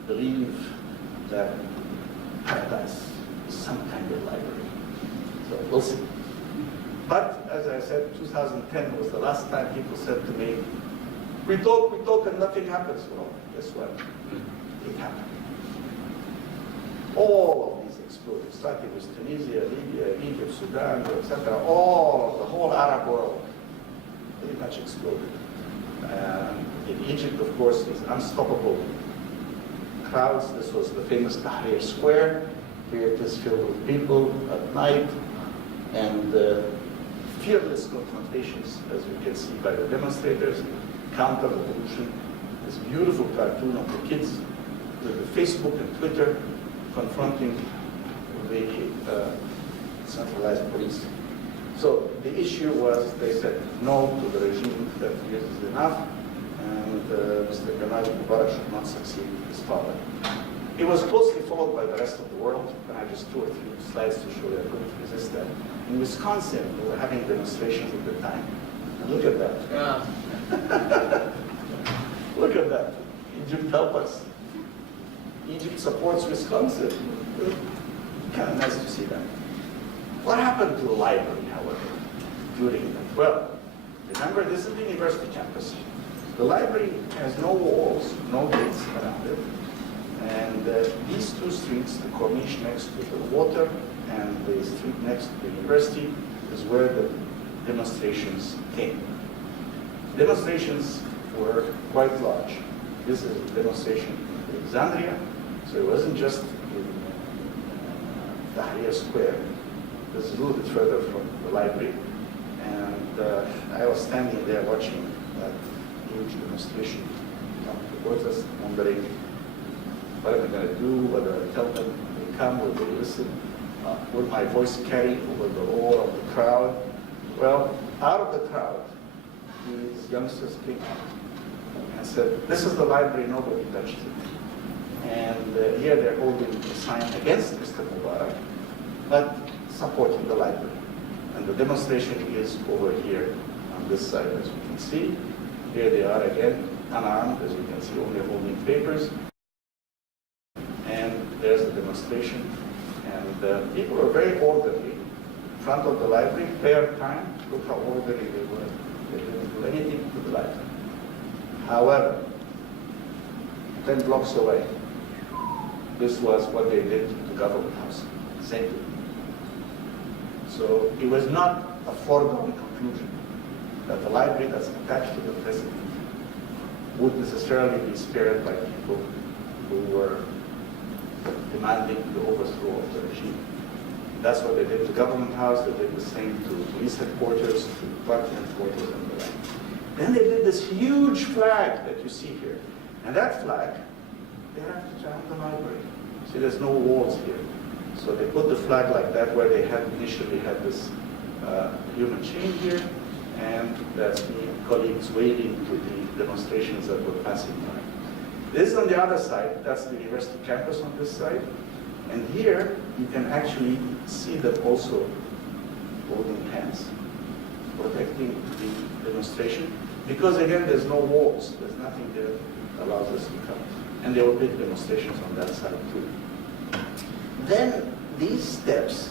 believe that paradise is some kind of library. So we'll see. But as I said, 2010 was the last time people said to me, we talk, and nothing happens. Well, guess what? It happened. all of these exploded, starting with Tunisia, Libya, Egypt, Sudan, etc. All of the whole Arab world pretty much exploded. In Egypt, of course, these unstoppable crowds. This was the famous Tahrir Square. Here it is filled with people at night, and fearless confrontations, as you can see by the demonstrators, counter-revolution. This beautiful cartoon of the kids with the Facebook and Twitter confronting the centralized police. So the issue was, they said no to the regime, that years is enough, and Mr. Gamal Mubarak should not succeed his father. It was closely followed by the rest of the world, and I just 2 or 3 slides to show you I couldn't resist that. In Wisconsin, they were having demonstrations at the time. And look at that. Yeah. Look at that. Egypt, help us. Egypt supports Wisconsin. Kind of nice to see that. What happened to the library, however, during that? Well, remember, this is the university campus. The library has no walls, no gates around it. And these 2 streets, the Corniche next to the water and the street next to the university, is where the demonstrations came. Demonstrations were quite large. This is a demonstration in Alexandria, so it wasn't just in Tahrir Square. This is a little bit further from the library. And I was standing there watching that huge demonstration come towards us, wondering, what am I going to do? Whether I tell them they come, will they listen? Will my voice carry over the roar of the crowd? Well, out of the crowd, these youngsters came up and said, this is the library, nobody touches it. And here they're holding a sign against Mr. Mubarak, but supporting the library. And the demonstration is over here on this side, as you can see. Here they are again, unarmed, as you can see, only holding papers. And there's the demonstration. And people are very orderly in front of the library, fair time. Look how orderly they were. They didn't do anything to the library. However, 10 blocks away, this was what they did to Government House. Same thing. So it was not a foregone conclusion that the library that's attached to the president would necessarily be spared by people who were demanding the overthrow of the regime. That's what they did to Government House. They did the same to police headquarters, to party headquarters, and the like. Then they did this huge flag that you see here. And that flag, they have to surround the library. See, there's no walls here. So they put the flag like that, where they had initially had this human chain here, and that's me, colleagues waving to the demonstrations that were passing by. This is on the other side. That's the university campus on this side. And here, you can actually see them also holding hands, protecting the demonstration. Because again, there's no walls. There's nothing there that allows us to come. And there were big demonstrations on that side too. Then these steps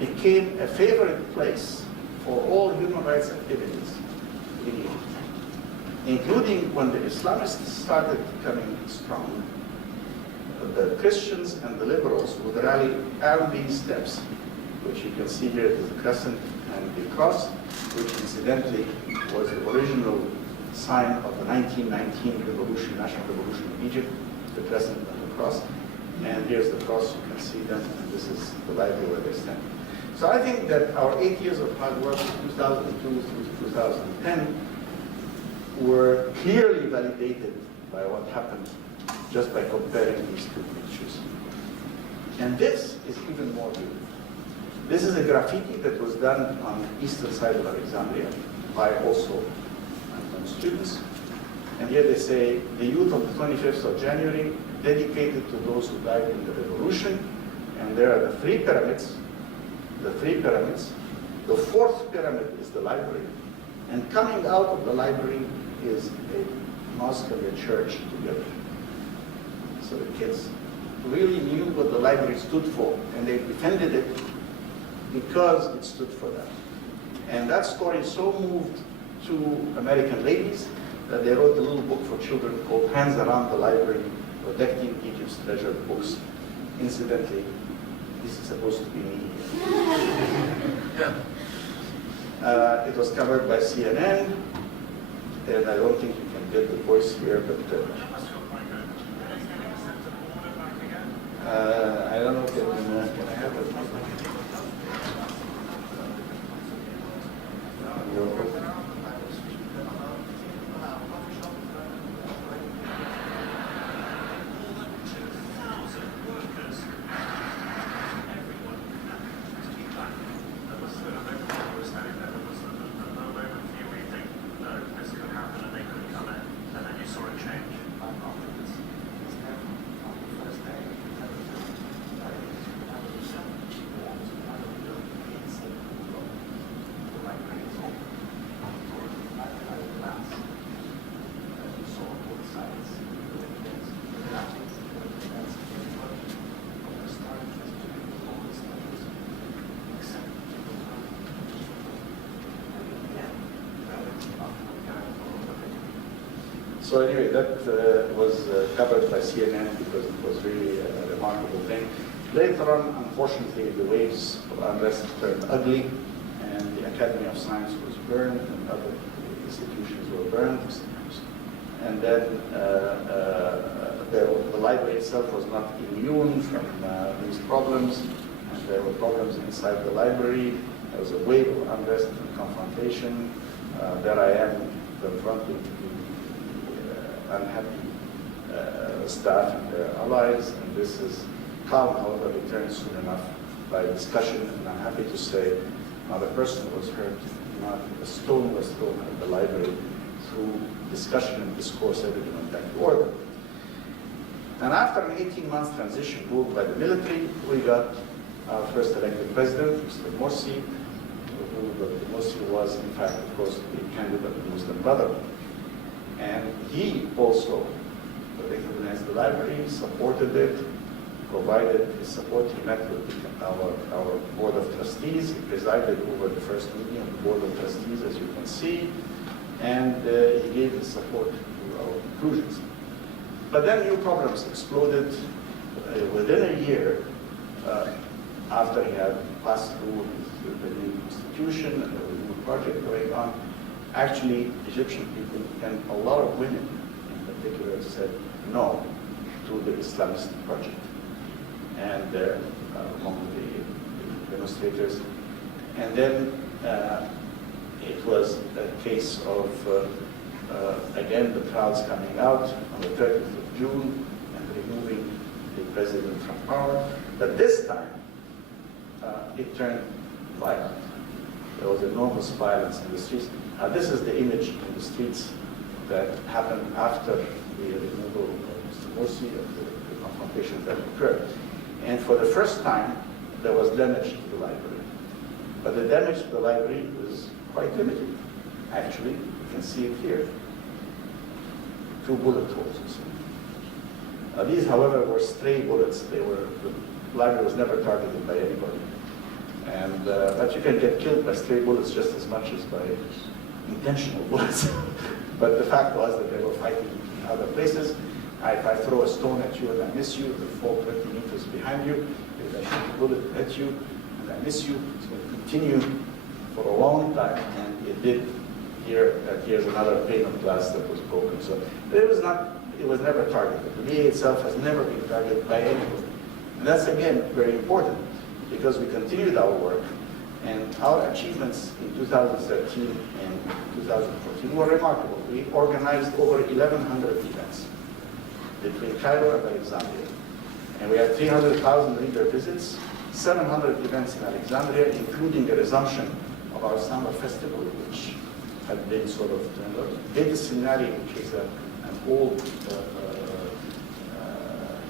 became a favorite place for all human rights activities in Egypt, including when the Islamists started becoming strong. The Christians and the liberals would rally around these steps, which you can see here is the crescent and the cross, which incidentally was the original sign of the 1919 revolution, national revolution in Egypt, the crescent and the cross. And here's the cross, you can see them, and this is the library where they stand. So I think that our 8 years of hard work, 2002 through 2010, were clearly validated by what happened just by comparing these 2 pictures. And this is even more beautiful. This is a graffiti that was done on the eastern side of Alexandria by also students. And here they say, the youth of the 25th of January, dedicated to those who died in the revolution. And there are the 3 pyramids, the 3 pyramids. The 4th pyramid is the library. And coming out of the library is a mosque and a church together. So the kids really knew what the library stood for, and they defended it because it stood for that. And that story so moved 2 American ladies that they wrote a little book for children called Hands Around the Library, Protecting Egypt's Treasured Books. Incidentally, this is supposed to be me. It was covered by CNN, and I don't think you can get the voice here, but I don't know, can I have it? So anyway, that was covered by CNN because it was really a remarkable thing. Later on, unfortunately, the waves of unrest turned ugly, and the Academy of Science was burned, and other institutions were burned. And then the library itself was not immune from these problems, and there were problems inside the library. There was a wave of unrest and confrontation. There I am confronting the unhappy staff and their allies, and this is calm, however, returned soon enough by discussion, and I'm happy to say not a person was hurt, not a stone was thrown at the library. Through discussion and discourse, everything went back to order. And after an 18-month transition ruled by the military, we got our first elected president, Mr. Morsi, who Morsi was, in fact, of course, the candidate of the Muslim Brotherhood. And he also recognized the library, supported it, provided his support. He met with our board of trustees. He presided over the first meeting of the board of trustees, as you can see, and he gave his support to our conclusions. But then new problems exploded within a year after he had passed through the new constitution and there was a new project going on. Actually, Egyptian people and a lot of women in particular said no to the Islamist project. And among the demonstrators. And then it was a case of, again, the crowds coming out on the 30th of June and removing the president from power. But this time, it turned violent. There was enormous violence in the streets. This is the image in the streets that happened after the removal of Mr. Morsi, of the confrontations that occurred. And for the first time, there was damage to the library. But the damage to the library was quite limited. Actually, you can see it here. 2 bullet holes. These, however, were stray bullets. The library was never targeted by anybody. And, but you can get killed by stray bullets just as much as by intentional bullets. But the fact was that they were fighting in other places. If I throw a stone at you and I miss you, it will fall 20 meters behind you. If I shoot a bullet at you and I miss you, it's going to continue for a long time. And it did. Here's another pane of glass that was broken. So it was never targeted. The VA itself has never been targeted by anybody. And that's, again, very important because we continued our work. And our achievements in 2013 and 2014 were remarkable. We organized over 1,100 events between Cairo and Alexandria. And we had 300,000 reader visits, 700 events in Alexandria, including a resumption of our summer festival, which had been sort of turned up. Data Seminary, which is an old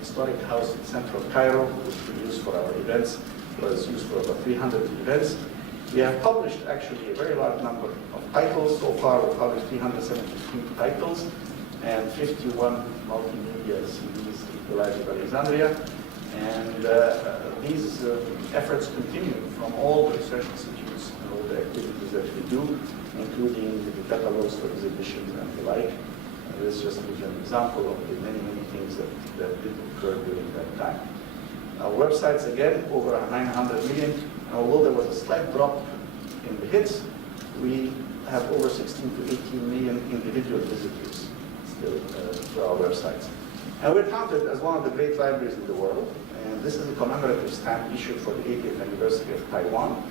historic house in central Cairo, which we use for our events, was used for about 300 events. We have published actually a very large number of titles. So far, we've published 373 titles and 51 multimedia CDs in the Library of Alexandria. And these efforts continue from all the research institutes and all the activities that we do, including the catalogs for exhibitions and the like. This just gives you an example of the many, many things that did occur during that time. Our websites, again, over 900 million. And although there was a slight drop in the hits, we have over 16 to 18 million individual visitors still to our websites. And we're counted as one of the great libraries in the world. And this is a commemorative stamp issued for the 80th anniversary of Taiwan.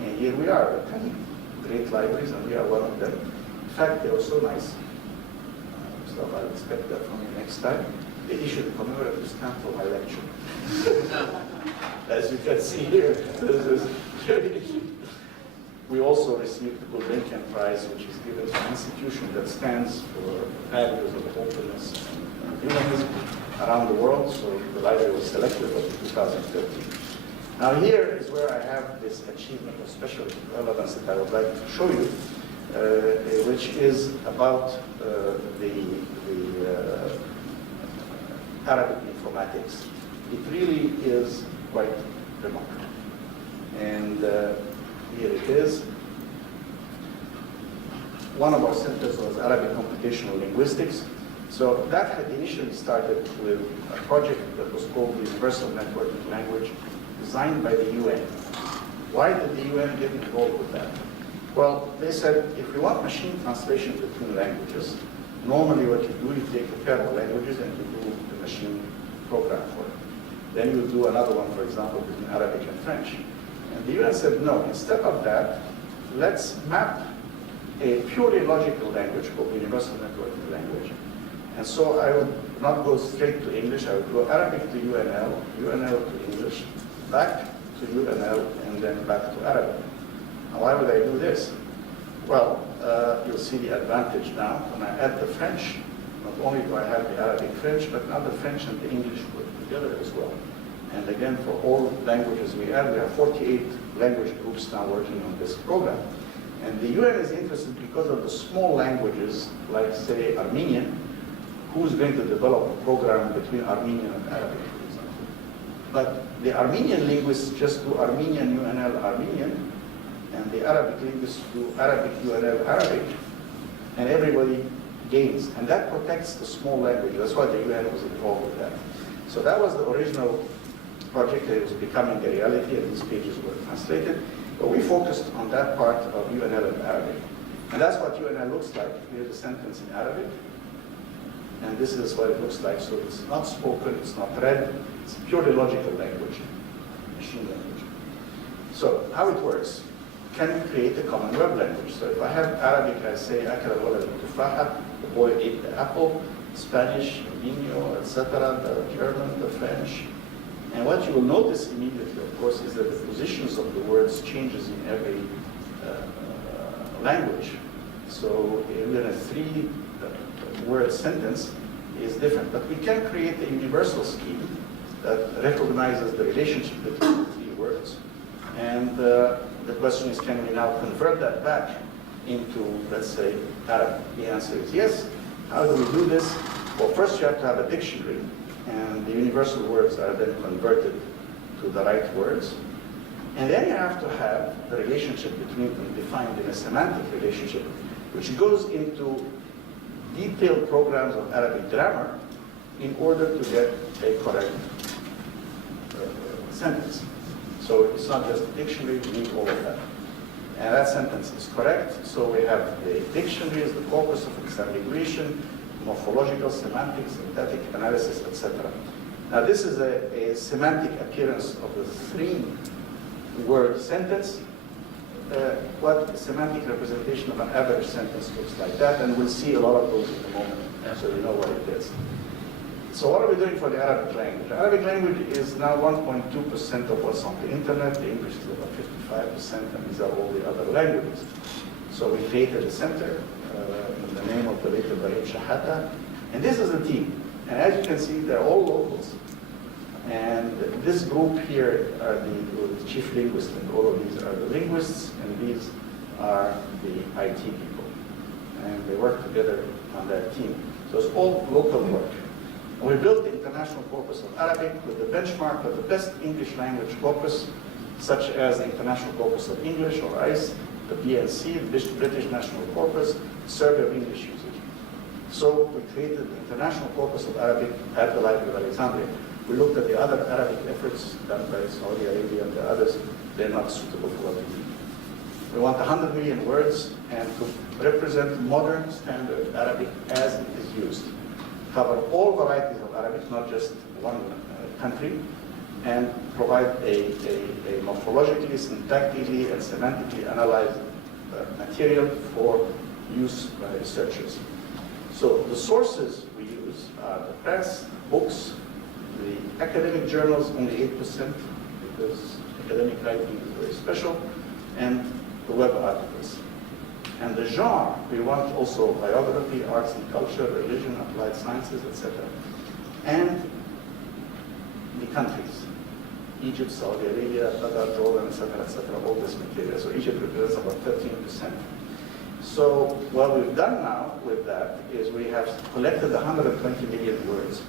And here we are, 10 great libraries, and we are one of them. In fact, they were so nice. So I'll expect that from you next time. They issued a commemorative stamp for my lecture. As you can see here, this is we also received the Gulbenkian Prize, which is given to an institution that stands for values of openness and humanism around the world. So the library was selected for 2013. Now here is where I have this achievement of special relevance that I would like to show you, which is about the Arabic informatics. It really is quite remarkable. And here it is. One of our centers was Arabic Computational Linguistics. So that had initially started with a project that was called the Universal Networking Language, designed by the UN. Why did the UN get involved with that? Well, they said, if you want machine translation between languages, normally what you do, you take a pair of languages and you do the machine program for it. Then you do another one, for example, between Arabic and French. And the UN said, no, instead of that, let's map a purely logical language called the Universal Networking Language. And so I would not go straight to English, I would go Arabic to UNL, UNL to English, back to UNL, and then back to Arabic. Now, why would I do this? Well, you'll see the advantage now. When I add the French, not only do I have the Arabic French, but now the French and the English put together as well. And again, for all languages we add, we have 48 language groups now working on this program. And the UN is interested because of the small languages, like say Armenian, who's going to develop a program between Armenian and Arabic, for example. But the Armenian linguists just do Armenian, UNL, Armenian, and the Arabic linguists do Arabic, UNL, Arabic, and everybody gains. And that protects the small language. That's why the UN was involved with that. So that was the original project that was becoming a reality, and these pages were translated. But we focused on that part of UNL and Arabic. And that's what UNL looks like. Here's a sentence in Arabic. And this is what it looks like. So it's not spoken, it's not read, it's purely logical language, machine language. So how it works, can we create a common web language? So if I have Arabic, I say, Akala walad tufaha, the boy ate the apple, Spanish, niño, etc., the German, the French. And what you will notice immediately, of course, is that the positions of the words changes in every language. So even a three-word sentence is different. But we can create a universal scheme that recognizes the relationship between the three words. And the question is, can we now convert that back into, let's say, Arabic? The answer is yes. How do we do this? Well, first you have to have a dictionary, and the universal words are then converted to the right words. And then you have to have the relationship between them defined in a semantic relationship, which goes into detailed programs of Arabic grammar in order to get a correct sentence. So it's not just a dictionary, we need all of that. And that sentence is correct. So we have the dictionary as the corpus of exambiguation, morphological, semantic, synthetic analysis, etc. Now this is a semantic appearance of the three-word sentence. What semantic representation of an average sentence looks like that, and we'll see a lot of those in a moment, so you know what it is. So what are we doing for the Arabic language? The Arabic language is now 1.2% of what's on the internet. The English is about 55%, and these are all the other languages. So we created a center in the name of the late Ibrahim Shahata, and this is a team. And as you can see, they're all locals. And this group here are the chief linguists, and all of these are the linguists, and these are the IT people. And they work together on that team. So it's all local work. And we built the International Corpus of Arabic with the benchmark of the best English language corpus, such as the International Corpus of English, or ICE, the BNC, the British National Corpus, Survey of English Usage. So we created the International Corpus of Arabic at the Library of Alexandria. We looked at the other Arabic efforts done by Saudi Arabia and the others. They're not suitable for what we need. We want 100 million words and to represent modern standard Arabic as it is used. Cover all varieties of Arabic, not just one country, and provide a morphologically, syntactically, and semantically analyzed material for use by researchers. So the sources we use are the press, books, the academic journals, only 8%, because academic writing is very special, and the web articles. And the genre, we want also biography, arts and culture, religion, applied sciences, etc. And the countries, Egypt, Saudi Arabia, Qatar, Jordan, etc., all this material. So Egypt represents about 13%. So what we've done now with that is we have collected 120 million words.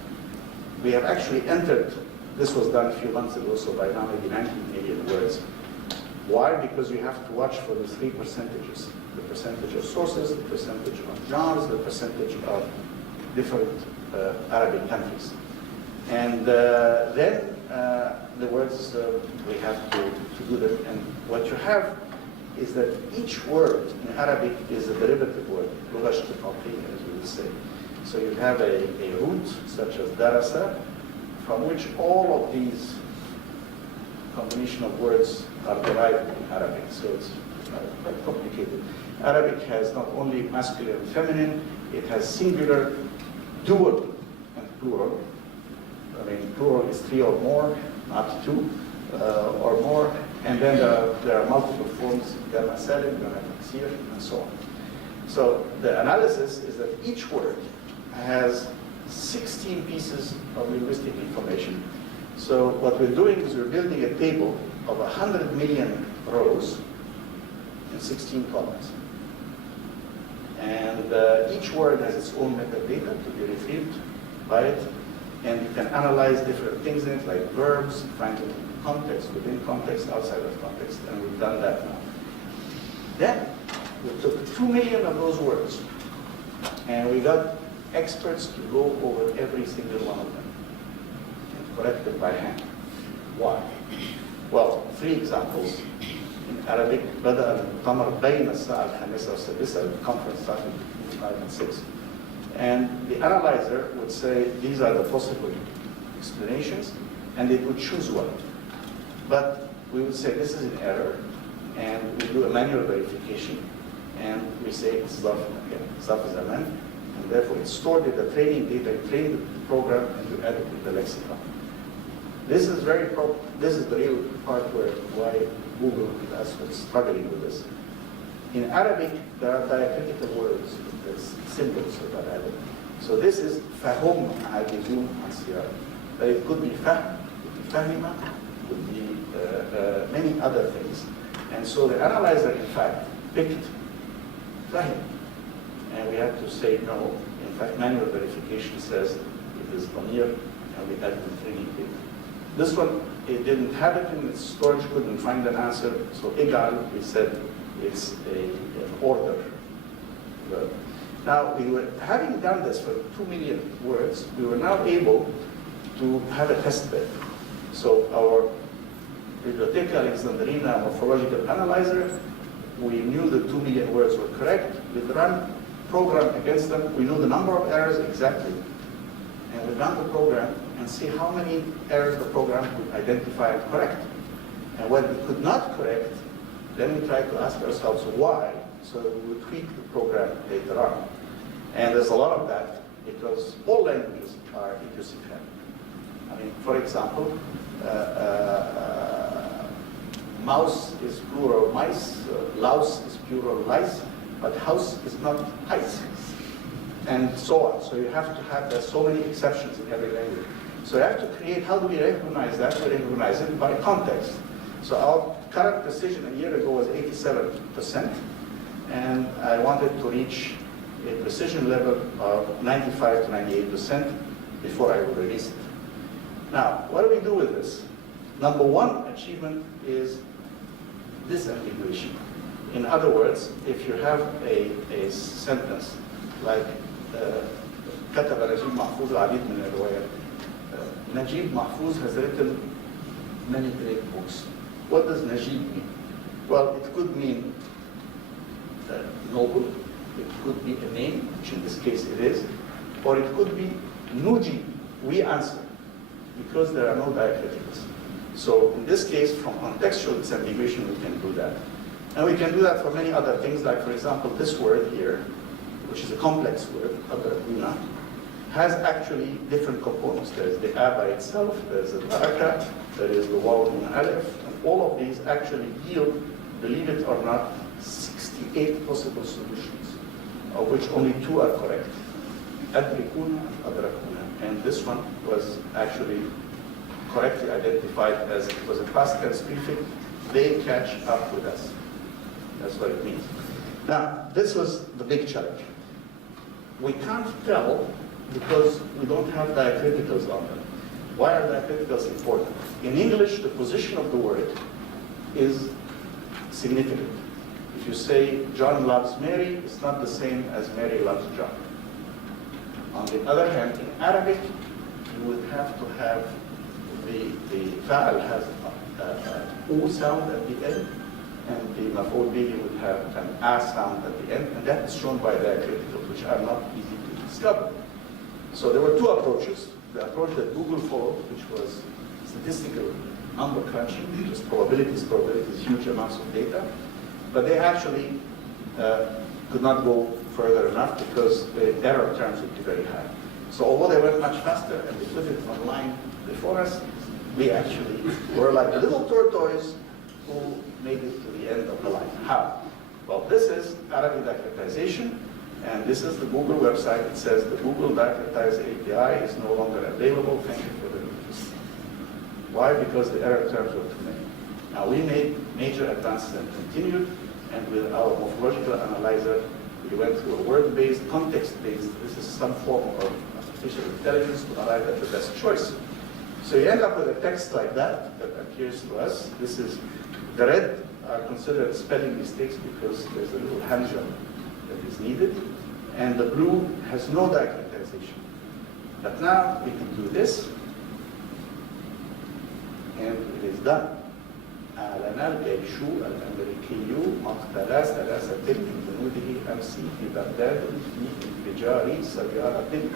We have actually entered, this was done a few months ago, so by now maybe 19 million words. Why? Because you have to watch for the 3 percentages. The percentage of sources, the percentage of genres, the percentage of different Arabic countries. And then the words we have to do them. And what you have is that each word in Arabic is a derivative word, لغة اشتقاقية, as we would say. So you have a root, such as darasa, from which all of these combination of words are derived in Arabic, so it's quite complicated. Arabic has not only masculine and feminine, it has singular, dual, and plural. I mean, plural is 3 or more, not 2 or more. And then there are multiple forms, gamma salim, gamma taksir, and so on. So the analysis is that each word has 16 pieces of linguistic information. So what we're doing is we're building a table of 100 million rows in 16 columns. And each word has its own metadata to be retrieved by it. And you can analyze different things in it, like verbs, find it in context, within context, outside of context, and we've done that now. Then we took 2 million of those words, and we got experts to go over every single one of them and correct them by hand. Why? Well, 3 examples. In Arabic, بدأ المؤتمر بين الساعة الخامسة والسادسة, the conference started between 5 and 6. And the analyzer would say, these are the possible explanations, and it would choose one. But we would say, this is an error, and we do a manual verification, and we say, it's Zaf again, Zaf is Aman, and therefore it's stored in the training data, you train the program, and you add it to the lexicon. This is this is the real part why Google and us was struggling with this. In Arabic, there are diacritical words, there's symbols that are added. So this is fahum adizun ansiyar. But it could be fahm, could be fahima, could be many other things. And so the analyzer, in fact, picked fahim. And we had to say no. In fact, manual verification says it is damir, and we had to training data. This one, it didn't have it in its storage, couldn't find an answer. So egal, we said, it's an order verb. Now, having done this for 2 million words, we were now able to have a test bed. So our Biblioteca Alexandrina morphological analyzer, we knew the 2 million words were correct. We'd run program against them. We knew the number of errors exactly. And we ran the program and see how many errors the program could identify and correct. And when it could not correct, then we tried to ask ourselves why, so that we would tweak the program later on. And there's a lot of that, because all languages are idiosyncratic. I mean, for example, mouse is plural mice, louse is plural lice, but house is not height, and so on. So you have to have, there's so many exceptions in every language. So you have to create, how do we recognize that? We recognize it by context. So our current precision a year ago was 87%, and I wanted to reach a precision level of 95 to 98% before I would release it. Now, what do we do with this? Number one achievement is disambiguation. In other words, if you have a sentence like كتب نجيب محفوظ العديد من الروايات, Najib Mahfouz has written many great books. What does Najib mean? Well, it could mean noble, it could be a name, which in this case it is, or it could be Nuji, we answer, because there are no diacritics. So in this case, from contextual disambiguation, we can do that. And we can do that for many other things, like for example, this word here, which is a complex word, adrakuna, has actually different components. There's the a by itself, there's the baraka, there is the waw and alif, and all of these actually yield, believe it or not, 68 possible solutions, of which only 2 are correct. Adrikuna and adrakuna. And this one was actually correctly identified as it was a past tense prefix. They catch up with us. That's what it means. Now, this was the big challenge. We can't tell because we don't have diacriticals on them. Why are diacriticals important? In English, the position of the word is significant. If you say John loves Mary, it's not the same as Mary loves John. On the other hand, in Arabic, you would have to have the fa'al has u sound at the end, and the maf'ul bihi would have an a sound at the end, and that is shown by diacriticals, which are not easy to discover. So there were 2 approaches. The approach that Google followed, which was statistical number crunching, which was probabilities, huge amounts of data, but they actually could not go further enough because the error terms would be very high. So although they went much faster and they put it online before us, we actually were like a little tortoise who made it to the end of the line. How? Well, this is Arabic diacritization, and this is the Google website. It says the Google Diacritize API is no longer available. Thank you for the notice. Why? Because the error terms were too many. Now, we made major advances and continued, and with our morphological analyzer, we went through a word-based, context-based, this is some form of artificial intelligence to arrive at the best choice. So you end up with a text like that appears to us. This is, the red are considered spelling mistakes because there's a little hamza that is needed, and the blue has no diacritization. But now we can do this, and it is done. أعلن الجيش الأمريكي مقتل 3 من جنوده أمس في بغداد في انفجار سيارة.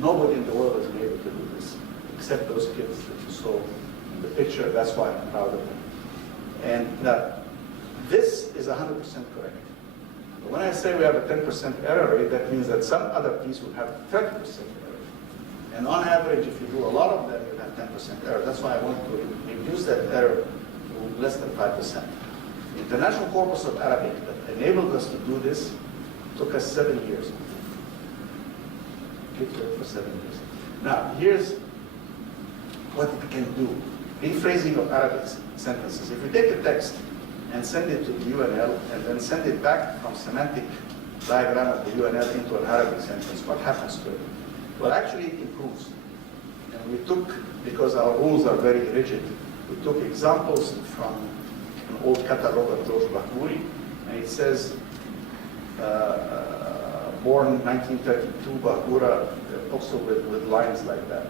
Nobody in the world has been able to do this, except those kids that you saw in the picture. That's why I'm proud of them. And this is 100% correct. But when I say we have a 10% error rate, that means that some other piece would have 30% error. And on average, if you do a lot of them, you have 10% error. That's why I want to reduce that error to less than 5%. The International Corpus of Arabic that enabled us to do this took us 7 years. For 7 years. Now, here's what it can do. Rephrasing of Arabic sentences. If we take a text and send it to the UNL and then send it back from semantic diagram of the UNL into an Arabic sentence, what happens to it? Well, actually it improves. And we took, because our rules are very rigid, we took examples from an old catalog of George Bahbouri, and it says, born 1932, Bahura, also with lines like that.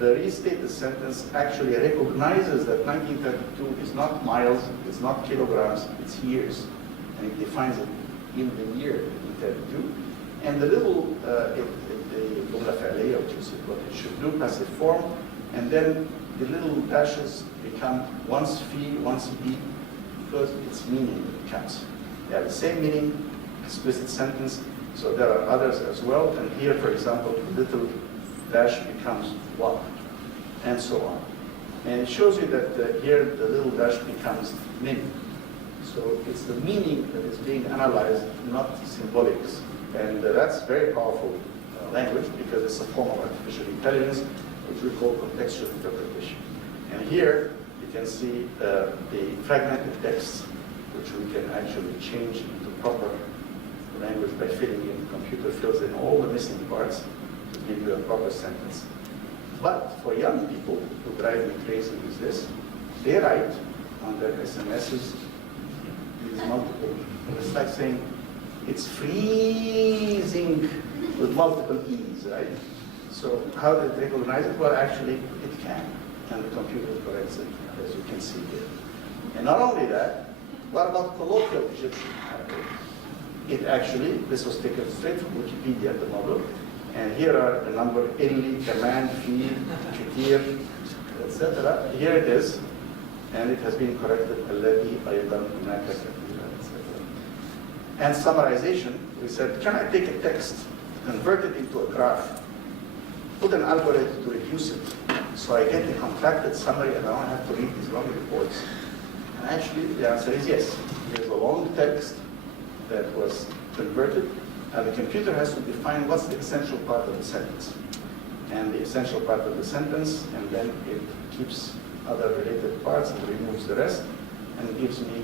The restated sentence actually recognizes that 1932 is not miles, it's not kilograms, it's years. And it defines it in the year 1932. And the little, jumla fi'liya, which is what it should do, passive form, and then the little dashes become once fi, once be, because its meaning counts. They have the same meaning, explicit sentence. So there are others as well, and here, for example, the little dash becomes what, and so on. And it shows you that here the little dash becomes min. So it's the meaning that is being analyzed, not symbolics. And that's very powerful language because it's a form of artificial intelligence, which we call contextual interpretation. And here you can see the fragmented text, which we can actually change into proper language by filling in. Computer fills in all the missing parts to give you a proper sentence. But for young people who drive me crazy with this, they write on their SMSs these multiple. It's like saying it's freezing with multiple E's, right? So how did it recognize it? Well, actually, it can, and the computer corrects it, as you can see here. And not only that, what about colloquial Egyptian Arabic? It actually, this was taken straight from Wikipedia, the model, and here are the number illi, command, feed, katir, etc. Here it is, and it has been corrected, alladhi, aydan, hunaka, kathira, etc. And summarization, we said, can I take a text, convert it into a graph, put an algorithm to reduce it, so I get a contracted summary and I don't have to read these long reports? And actually, the answer is yes. There's a long text that was converted, and the computer has to define what's the essential part of the sentence. And the essential part of the sentence, and then it keeps other related parts and removes the rest, and gives me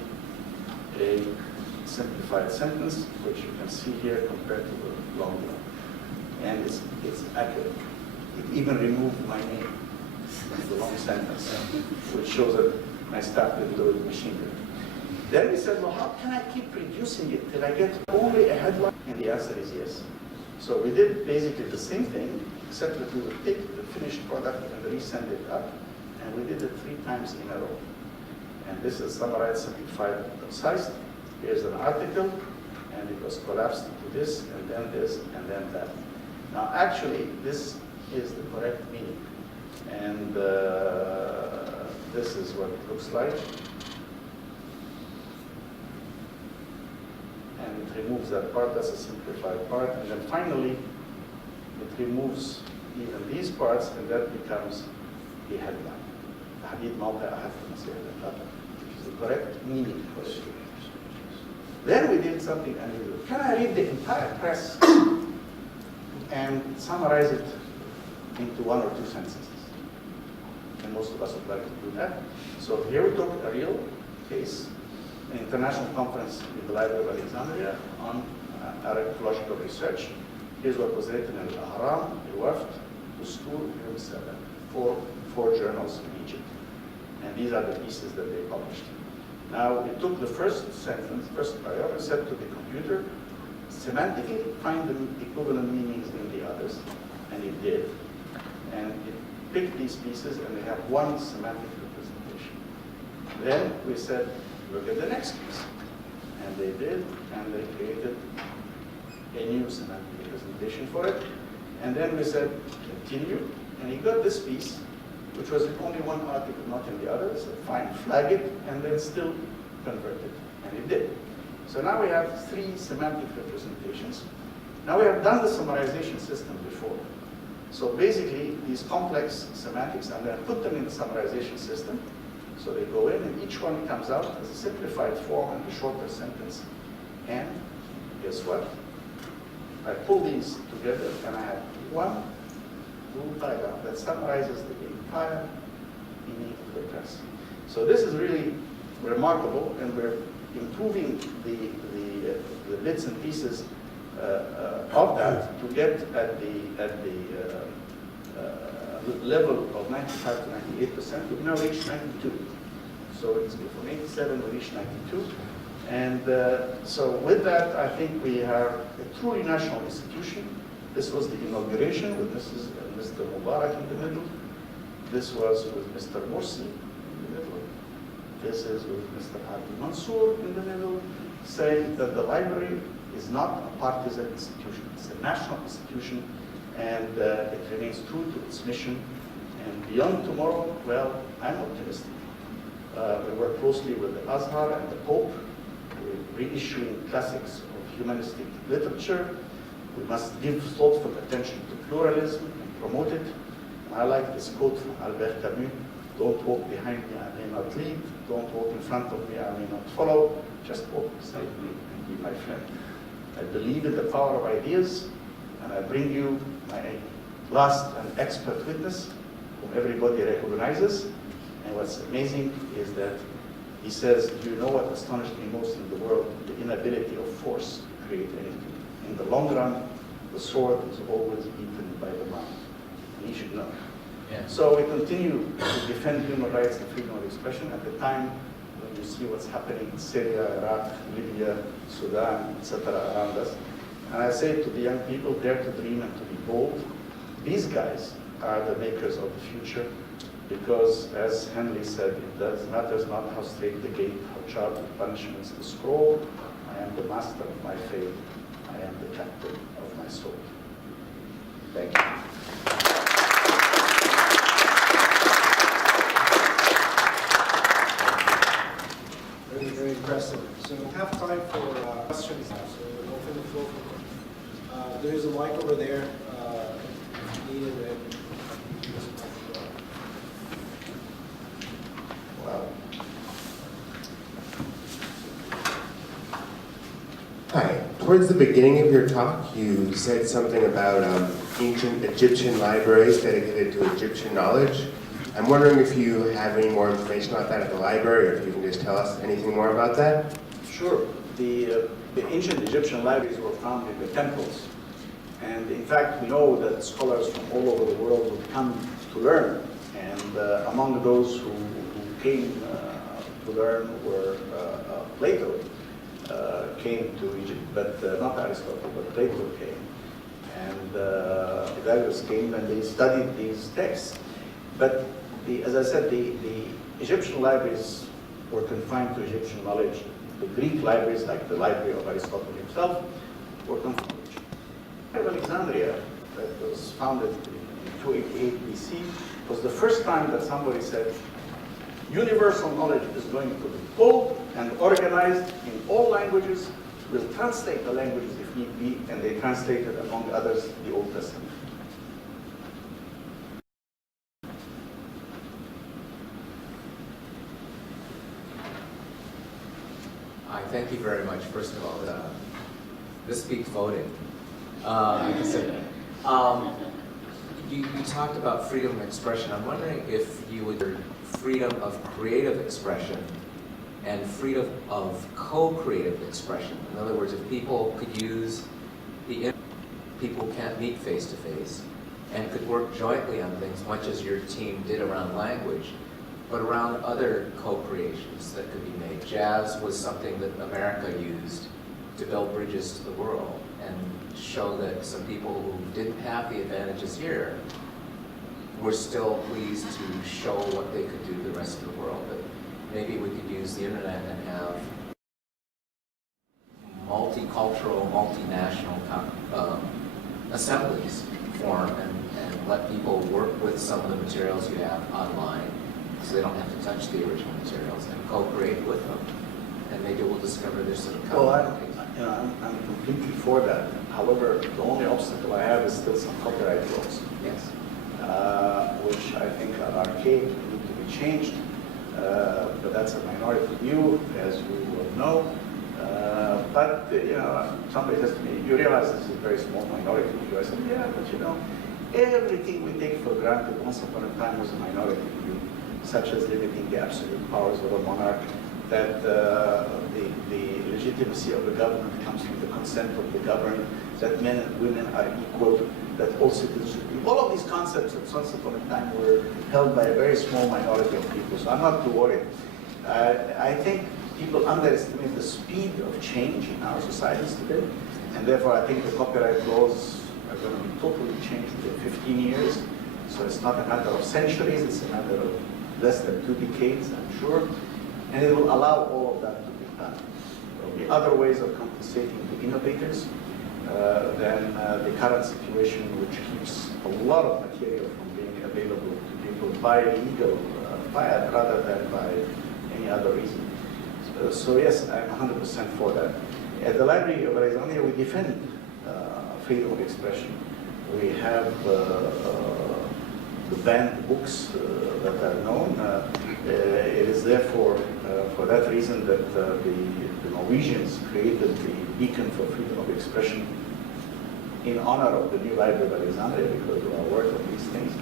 a simplified sentence, which you can see here compared to the long one. And it's accurate. It even removed my name from the long sentence, which shows that I started with machine learning. Then we said, well, how can I keep reducing it till I get only a headline? And the answer is yes. So we did basically the same thing, except that we would take the finished product and resend it up, and we did it 3 times in a row. And this is summarized, simplified, and concise. Here's an article, and it was collapsed into this, and then that. Now, actually, this is the correct meaning. And this is what it looks like. And it removes that part, that's a simplified part. And then finally, it removes even these parts, and that becomes the headline. Hadid mawqa ahad which is the correct meaning for it. Then we did something unusual. Can I read the entire press and summarize it into 1 or 2 sentences? And most of us would like to do that. So here we took a real case, an international conference in the Library of Alexandria on archaeological research. Here's what was written in Al-Ahram, Al-Wafd, Dustur, Al-Salam, 4 journals in Egypt. And these are the pieces that they published. Now, we took the first sentence, first paragraph, and said to the computer, semantically find the equivalent meanings in the others, and it did. And it picked these pieces, and they have one semantic representation. Then we said, look at the next piece. And they did, and they created a new semantic representation for it. And then we said, continue, and he got this piece, which was in only one article, not in the others. So fine, flag it, and then still convert it. And it did. So now we have 3 semantic representations. Now we have done the summarization system before. So basically, these complex semantics, I'm going to put them in the summarization system. So they go in, and each one comes out as a simplified form and a shorter sentence. And guess what? I pull these together, and I have one diagram that summarizes the entire meaning of the press. So this is really remarkable, and we're improving the bits and pieces of that to get at the level of 95 to 98%. We've now reached 92. So it's from 87 we reached 92. And so with that, I think we have a truly national institution. This was the inauguration with Mr. Mubarak in the middle. This was with Mr. Morsi in the middle. This is with Mr. Hadi Mansour in the middle, saying that the library is not a partisan institution. It's a national institution, and it remains true to its mission. And beyond tomorrow, well, I'm optimistic. We work closely with the Azhar and the Pope. We're reissuing classics of humanistic literature. We must give thoughtful attention to pluralism and promote it. And I like this quote from Albert Camus: don't walk behind me, I may not lead. Don't walk in front of me, I may not follow. Just walk beside me and be my friend. I believe in the power of ideas, and I bring you my last and expert witness, whom everybody recognizes. And what's amazing is that he says, do you know what astonished me most in the world? The inability of force to create anything. In the long run, the sword is always beaten by the mind. And he should know. Yeah. So we continue to defend human rights and freedom of expression at the time when you see what's happening in Syria, Iraq, Libya, Sudan, etc. around us. And I say to the young people, dare to dream and to be bold. these guys are the makers of the future, because as Henley said, it matters not how straight the gate, how sharp the punishments the scroll. I am the master of my fate. I am the captain of my soul. Thank you. Very, very impressive. So we have time for questions now, so we'll open the floor for questions. There is a mic over there. If you need it. Wow. Hi. Towards the beginning of your talk, you said something about ancient Egyptian libraries dedicated to Egyptian knowledge. I'm wondering if you have any more information about that at the library, or if you can just tell us anything more about that. Sure. The ancient Egyptian libraries were found in the temples. And in fact, we know that scholars from all over the world would come to learn. And among those who came to learn were Plato came to Egypt, but not Aristotle, but Plato came. And Pythagoras came, and they studied these texts. But as I said, the Egyptian libraries were confined to Egyptian knowledge. The Greek libraries, like the Library of Aristotle himself, were confined to Egypt. The Library of Alexandria, that was founded in 288 BC, was the first time that somebody said, universal knowledge is going to be pulled and organized in all languages. We'll translate the languages if need be, and they translated, among others, the Old Testament. Thank you very much. First of all, this speaks voting. I can say that. You talked about freedom of expression. I'm wondering if you would freedom of creative expression and freedom of co-creative expression. In other words, if people could use the people can't meet face to face and could work jointly on things, much as your team did around language, but around other co-creations that could be made. Jazz was something that America used to build bridges to the world and show that some people who didn't have the advantages here were still pleased to show what they could do to the rest of the world. But maybe we could use the internet and have multicultural, multinational assemblies form and let people work with some of the materials you have online, so they don't have to touch the original materials, and co-create with them. And maybe we'll discover there's some I'm completely for that. However, the only obstacle I have is still some copyright laws. Yes. Which I think are archaic, need to be changed. But that's a minority view, as you will know. But somebody says to me, you realize this is a very small minority view. I said, yeah, but everything we take for granted once upon a time was a minority view, such as limiting the absolute powers of a monarch, that the legitimacy of the government comes from the consent of the governed, that men and women are equal, that all citizens should be. All of these concepts at once upon a time were held by a very small minority of people, so I'm not too worried. I think people underestimate the speed of change in our societies today, and therefore I think the copyright laws are going to be totally changed within 15 years. So it's not a matter of centuries, it's a matter of less than 2 decades, I'm sure. And it will allow all of that to be done. There will be other ways of compensating the innovators than the current situation, which keeps a lot of material from being available to people by legal fiat rather than by any other reason. So yes, I'm 100% for that. At the Library of Alexandria, we defend freedom of expression. We have the banned books that are known. It is therefore for that reason that the Norwegians created the Beacon for Freedom of Expression in honor of the new Library of Alexandria, because of our work on these things.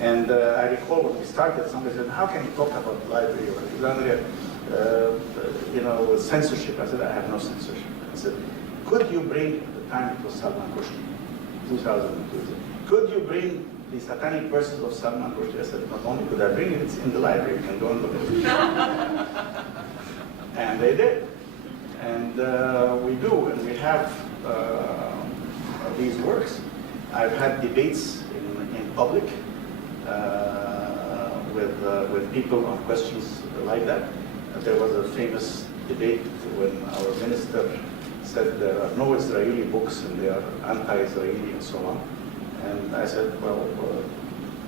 And I recall when we started, somebody said, how can you talk about the Library of Alexandria with censorship? I said, I have no censorship. I said, could you bring, at the time it was Salman Rushdie, 2002, could you bring the satanic verses of Salman Rushdie? I said, not only could I bring it, it's in the library, you can go and look at it. And they did. And we do, and we have these works. I've had debates in public with people on questions like that. There was a famous debate when our minister said there are no Israeli books and they are anti-Israeli and so on. And I said, well,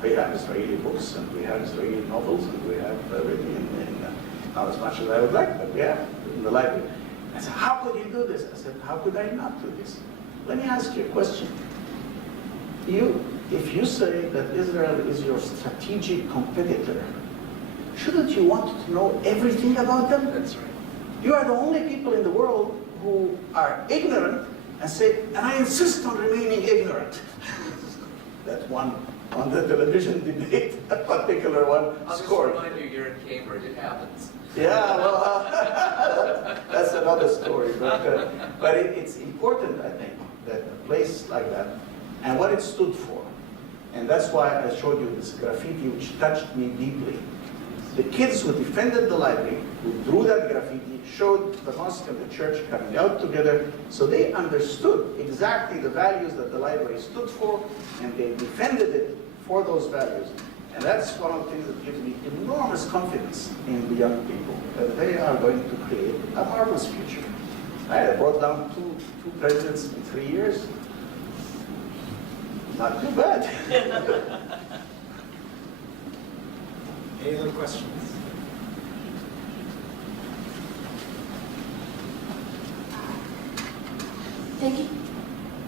we have Israeli books and we have Israeli novels and we have everything not as much as I would like, but we have in the library. I said, how could you do this? I said, how could I not do this? Let me ask you a question. If you say that Israel is your strategic competitor, shouldn't you want to know everything about them? That's right. You are the only people in the world who are ignorant and say, and I insist on remaining ignorant. That one on the television debate, a particular one I'll scored. just remind you, you're in Cambridge, it happens. Yeah, well, that's another story. But it's important, I think, that a place like that, and what it stood for. And that's why I showed you this graffiti, which touched me deeply. The kids who defended the library, who drew that graffiti, showed the mosque and the church coming out together, so they understood exactly the values that the library stood for, and they defended it for those values. And that's one of the things that gives me enormous confidence in the young people, that they are going to create a marvelous future. I brought down two presidents in 3 years. Not too bad. Any other questions? Thank you.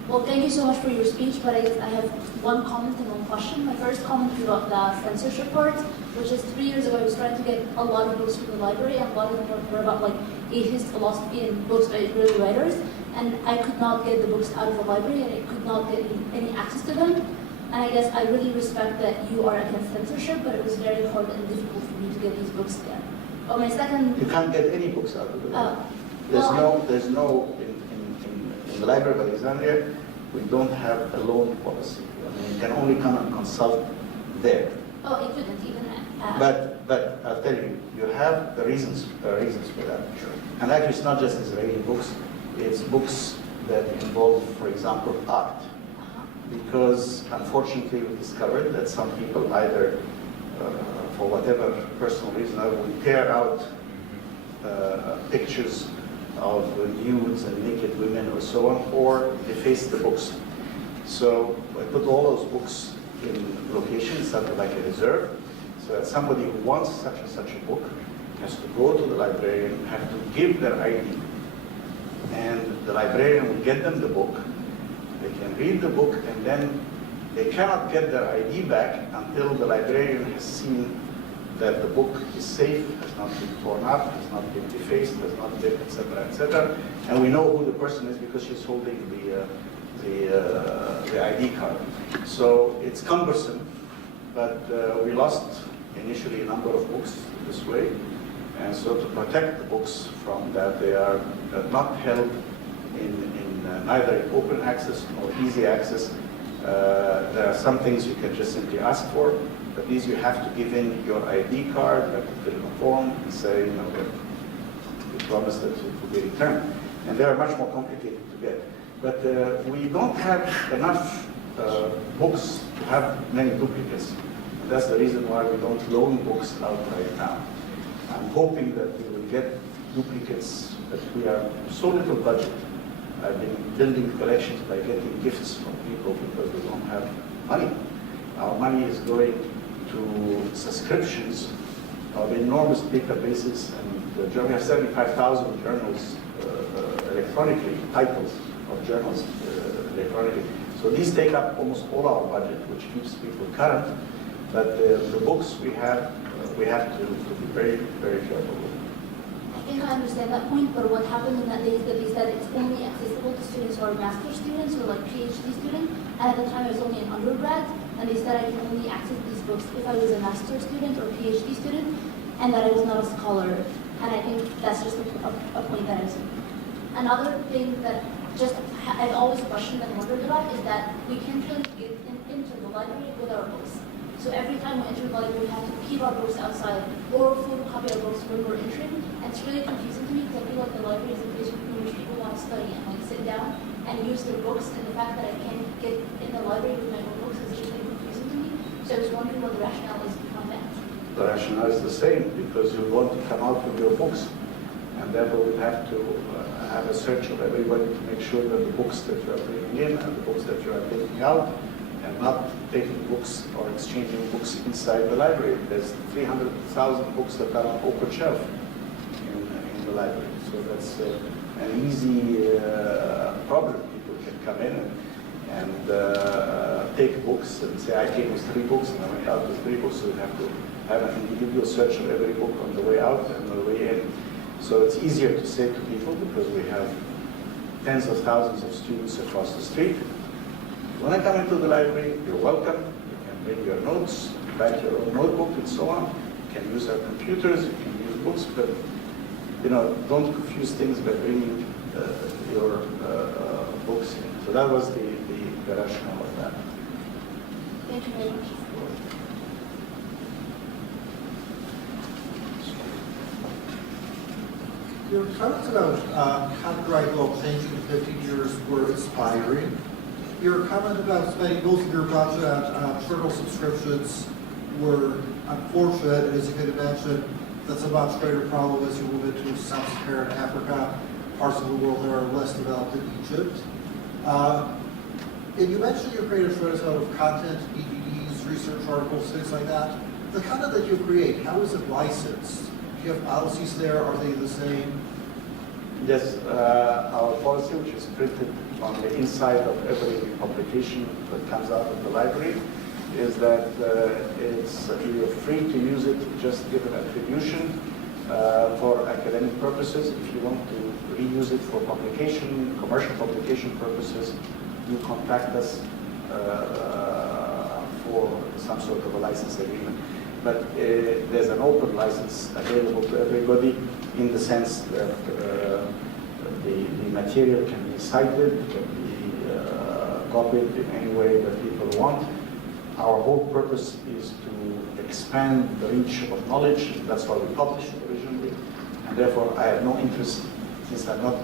Well, thank you so much for your speech, but I guess I have one comment and one question. My first comment is about the censorship part, which is 3 years ago I was trying to get a lot of books from the library, and a lot of them were about like atheist philosophy and books by Israeli writers, and I could not get the books out of the library, and I could not get any access to them. And I guess I really respect that you are against censorship, but it was very hard and difficult for me to get these books there. But my second... You can't get any books out of the library. There's no, in the Library of Alexandria, we don't have a loan policy. I mean, you can only come and consult there. Oh, it couldn't even... But I'll tell you, you have the reasons for that. Sure. And actually, it's not just Israeli books. It's books that involve, for example, art. Because unfortunately, we discovered that some people either, for whatever personal reason, would tear out pictures of nudes and naked women or so on, or deface the books. So I put all those books in locations, something like a reserve, so that somebody who wants such and such a book has to go to the librarian, have to give their ID, and the librarian will get them the book. They can read the book, and then they cannot get their ID back until the librarian has seen that the book is safe, has not been torn up, has not been defaced, has not been, etc., etc. And we know who the person is because she's holding the ID card. So it's cumbersome, but we lost initially a number of books this way. And so to protect the books from that, they are not held in neither open access nor easy access. There are some things you can just simply ask for, but these you have to give in your ID card, you have to fill in a form and say, you know, you promise that it will be returned. And they are much more complicated to get. But we don't have enough books to have many duplicates. And that's the reason why we don't loan books out right now. I'm hoping that we will get duplicates, but we are so little budget. I've been building collections by getting gifts from people because we don't have money. Our money is going to subscriptions of enormous databases, and we have 75,000 journals electronically, titles of journals electronically. So these take up almost all our budget, which keeps people current. But the books we have to be very, very careful with. I think I understand that point, but what happened in that day is that they said it's only accessible to students who are master's students or like PhD students, and at the time I was only an undergrad, and they said I can only access these books if I was a master's student or PhD student, and that I was not a scholar, and I think that's just a point that I was making. Another thing that just I've always questioned and wondered about is that we can't really get into the library with our books. So every time we enter the library, we have to keep our books outside or photocopy our books when we're entering. And it's really confusing to me because I feel like the library is a place in which people want to study and like sit down. and use their books, and the fact that I can't get in the library with my own books is just like confusing to me. So I was wondering what the rationale is behind that. The rationale is the same, because you want to come out with your books, and therefore we have to have a search of everybody to make sure that the books that you are bringing in and the books that you are taking out, and not taking books or exchanging books inside the library. There's 300,000 books that are on open shelf in the library. So that's an easy problem. People can come in and take books and say, I came with 3 books and I went out with 3 books. So you have to have an individual search of every book on the way out and on the way in. So it's easier to say to people because we have tens of thousands of students across the street. When I come into the library, you're welcome. You can bring your notes, write your own notebook, and so on. You can use our computers, you can use books, but don't confuse things by bringing your books in. So that was the rationale of that. Thank you very much. Your comments about copyright law changing in 15 years were inspiring. Your comment about spending most of your budget on journal subscriptions were unfortunate, and as you can imagine, that's a much greater problem as you move into sub-Saharan Africa, parts of the world that are less developed in Egypt. And you mentioned you create a tremendous amount of content, DVDs, research articles, things like that. The content that you create, how is it licensed? Do you have policies there? Are they the same? Yes, our policy, which is printed on the inside of every publication that comes out of the library, is that you're free to use it, just give an attribution for academic purposes. If you want to reuse it for publication, commercial publication purposes, you contact us for some sort of a license agreement. But there's an open license available to everybody in the sense that the material can be cited, can be copied in any way that people want. Our whole purpose is to expand the reach of knowledge. That's why we published originally. And therefore, I have no interest, since I'm not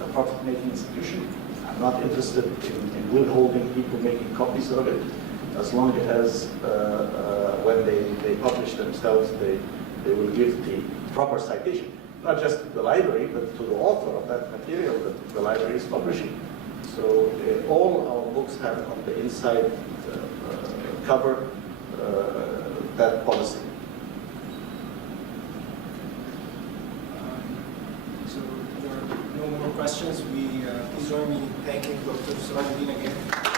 a profit-making institution, I'm not interested in withholding people making copies of it, as long as when they publish themselves, they will give the proper citation, not just to the library, but to the author of that material that the library is publishing. So all our books have on the inside cover that policy. So there are no more questions. Please join me in thanking Dr. Serageldin again.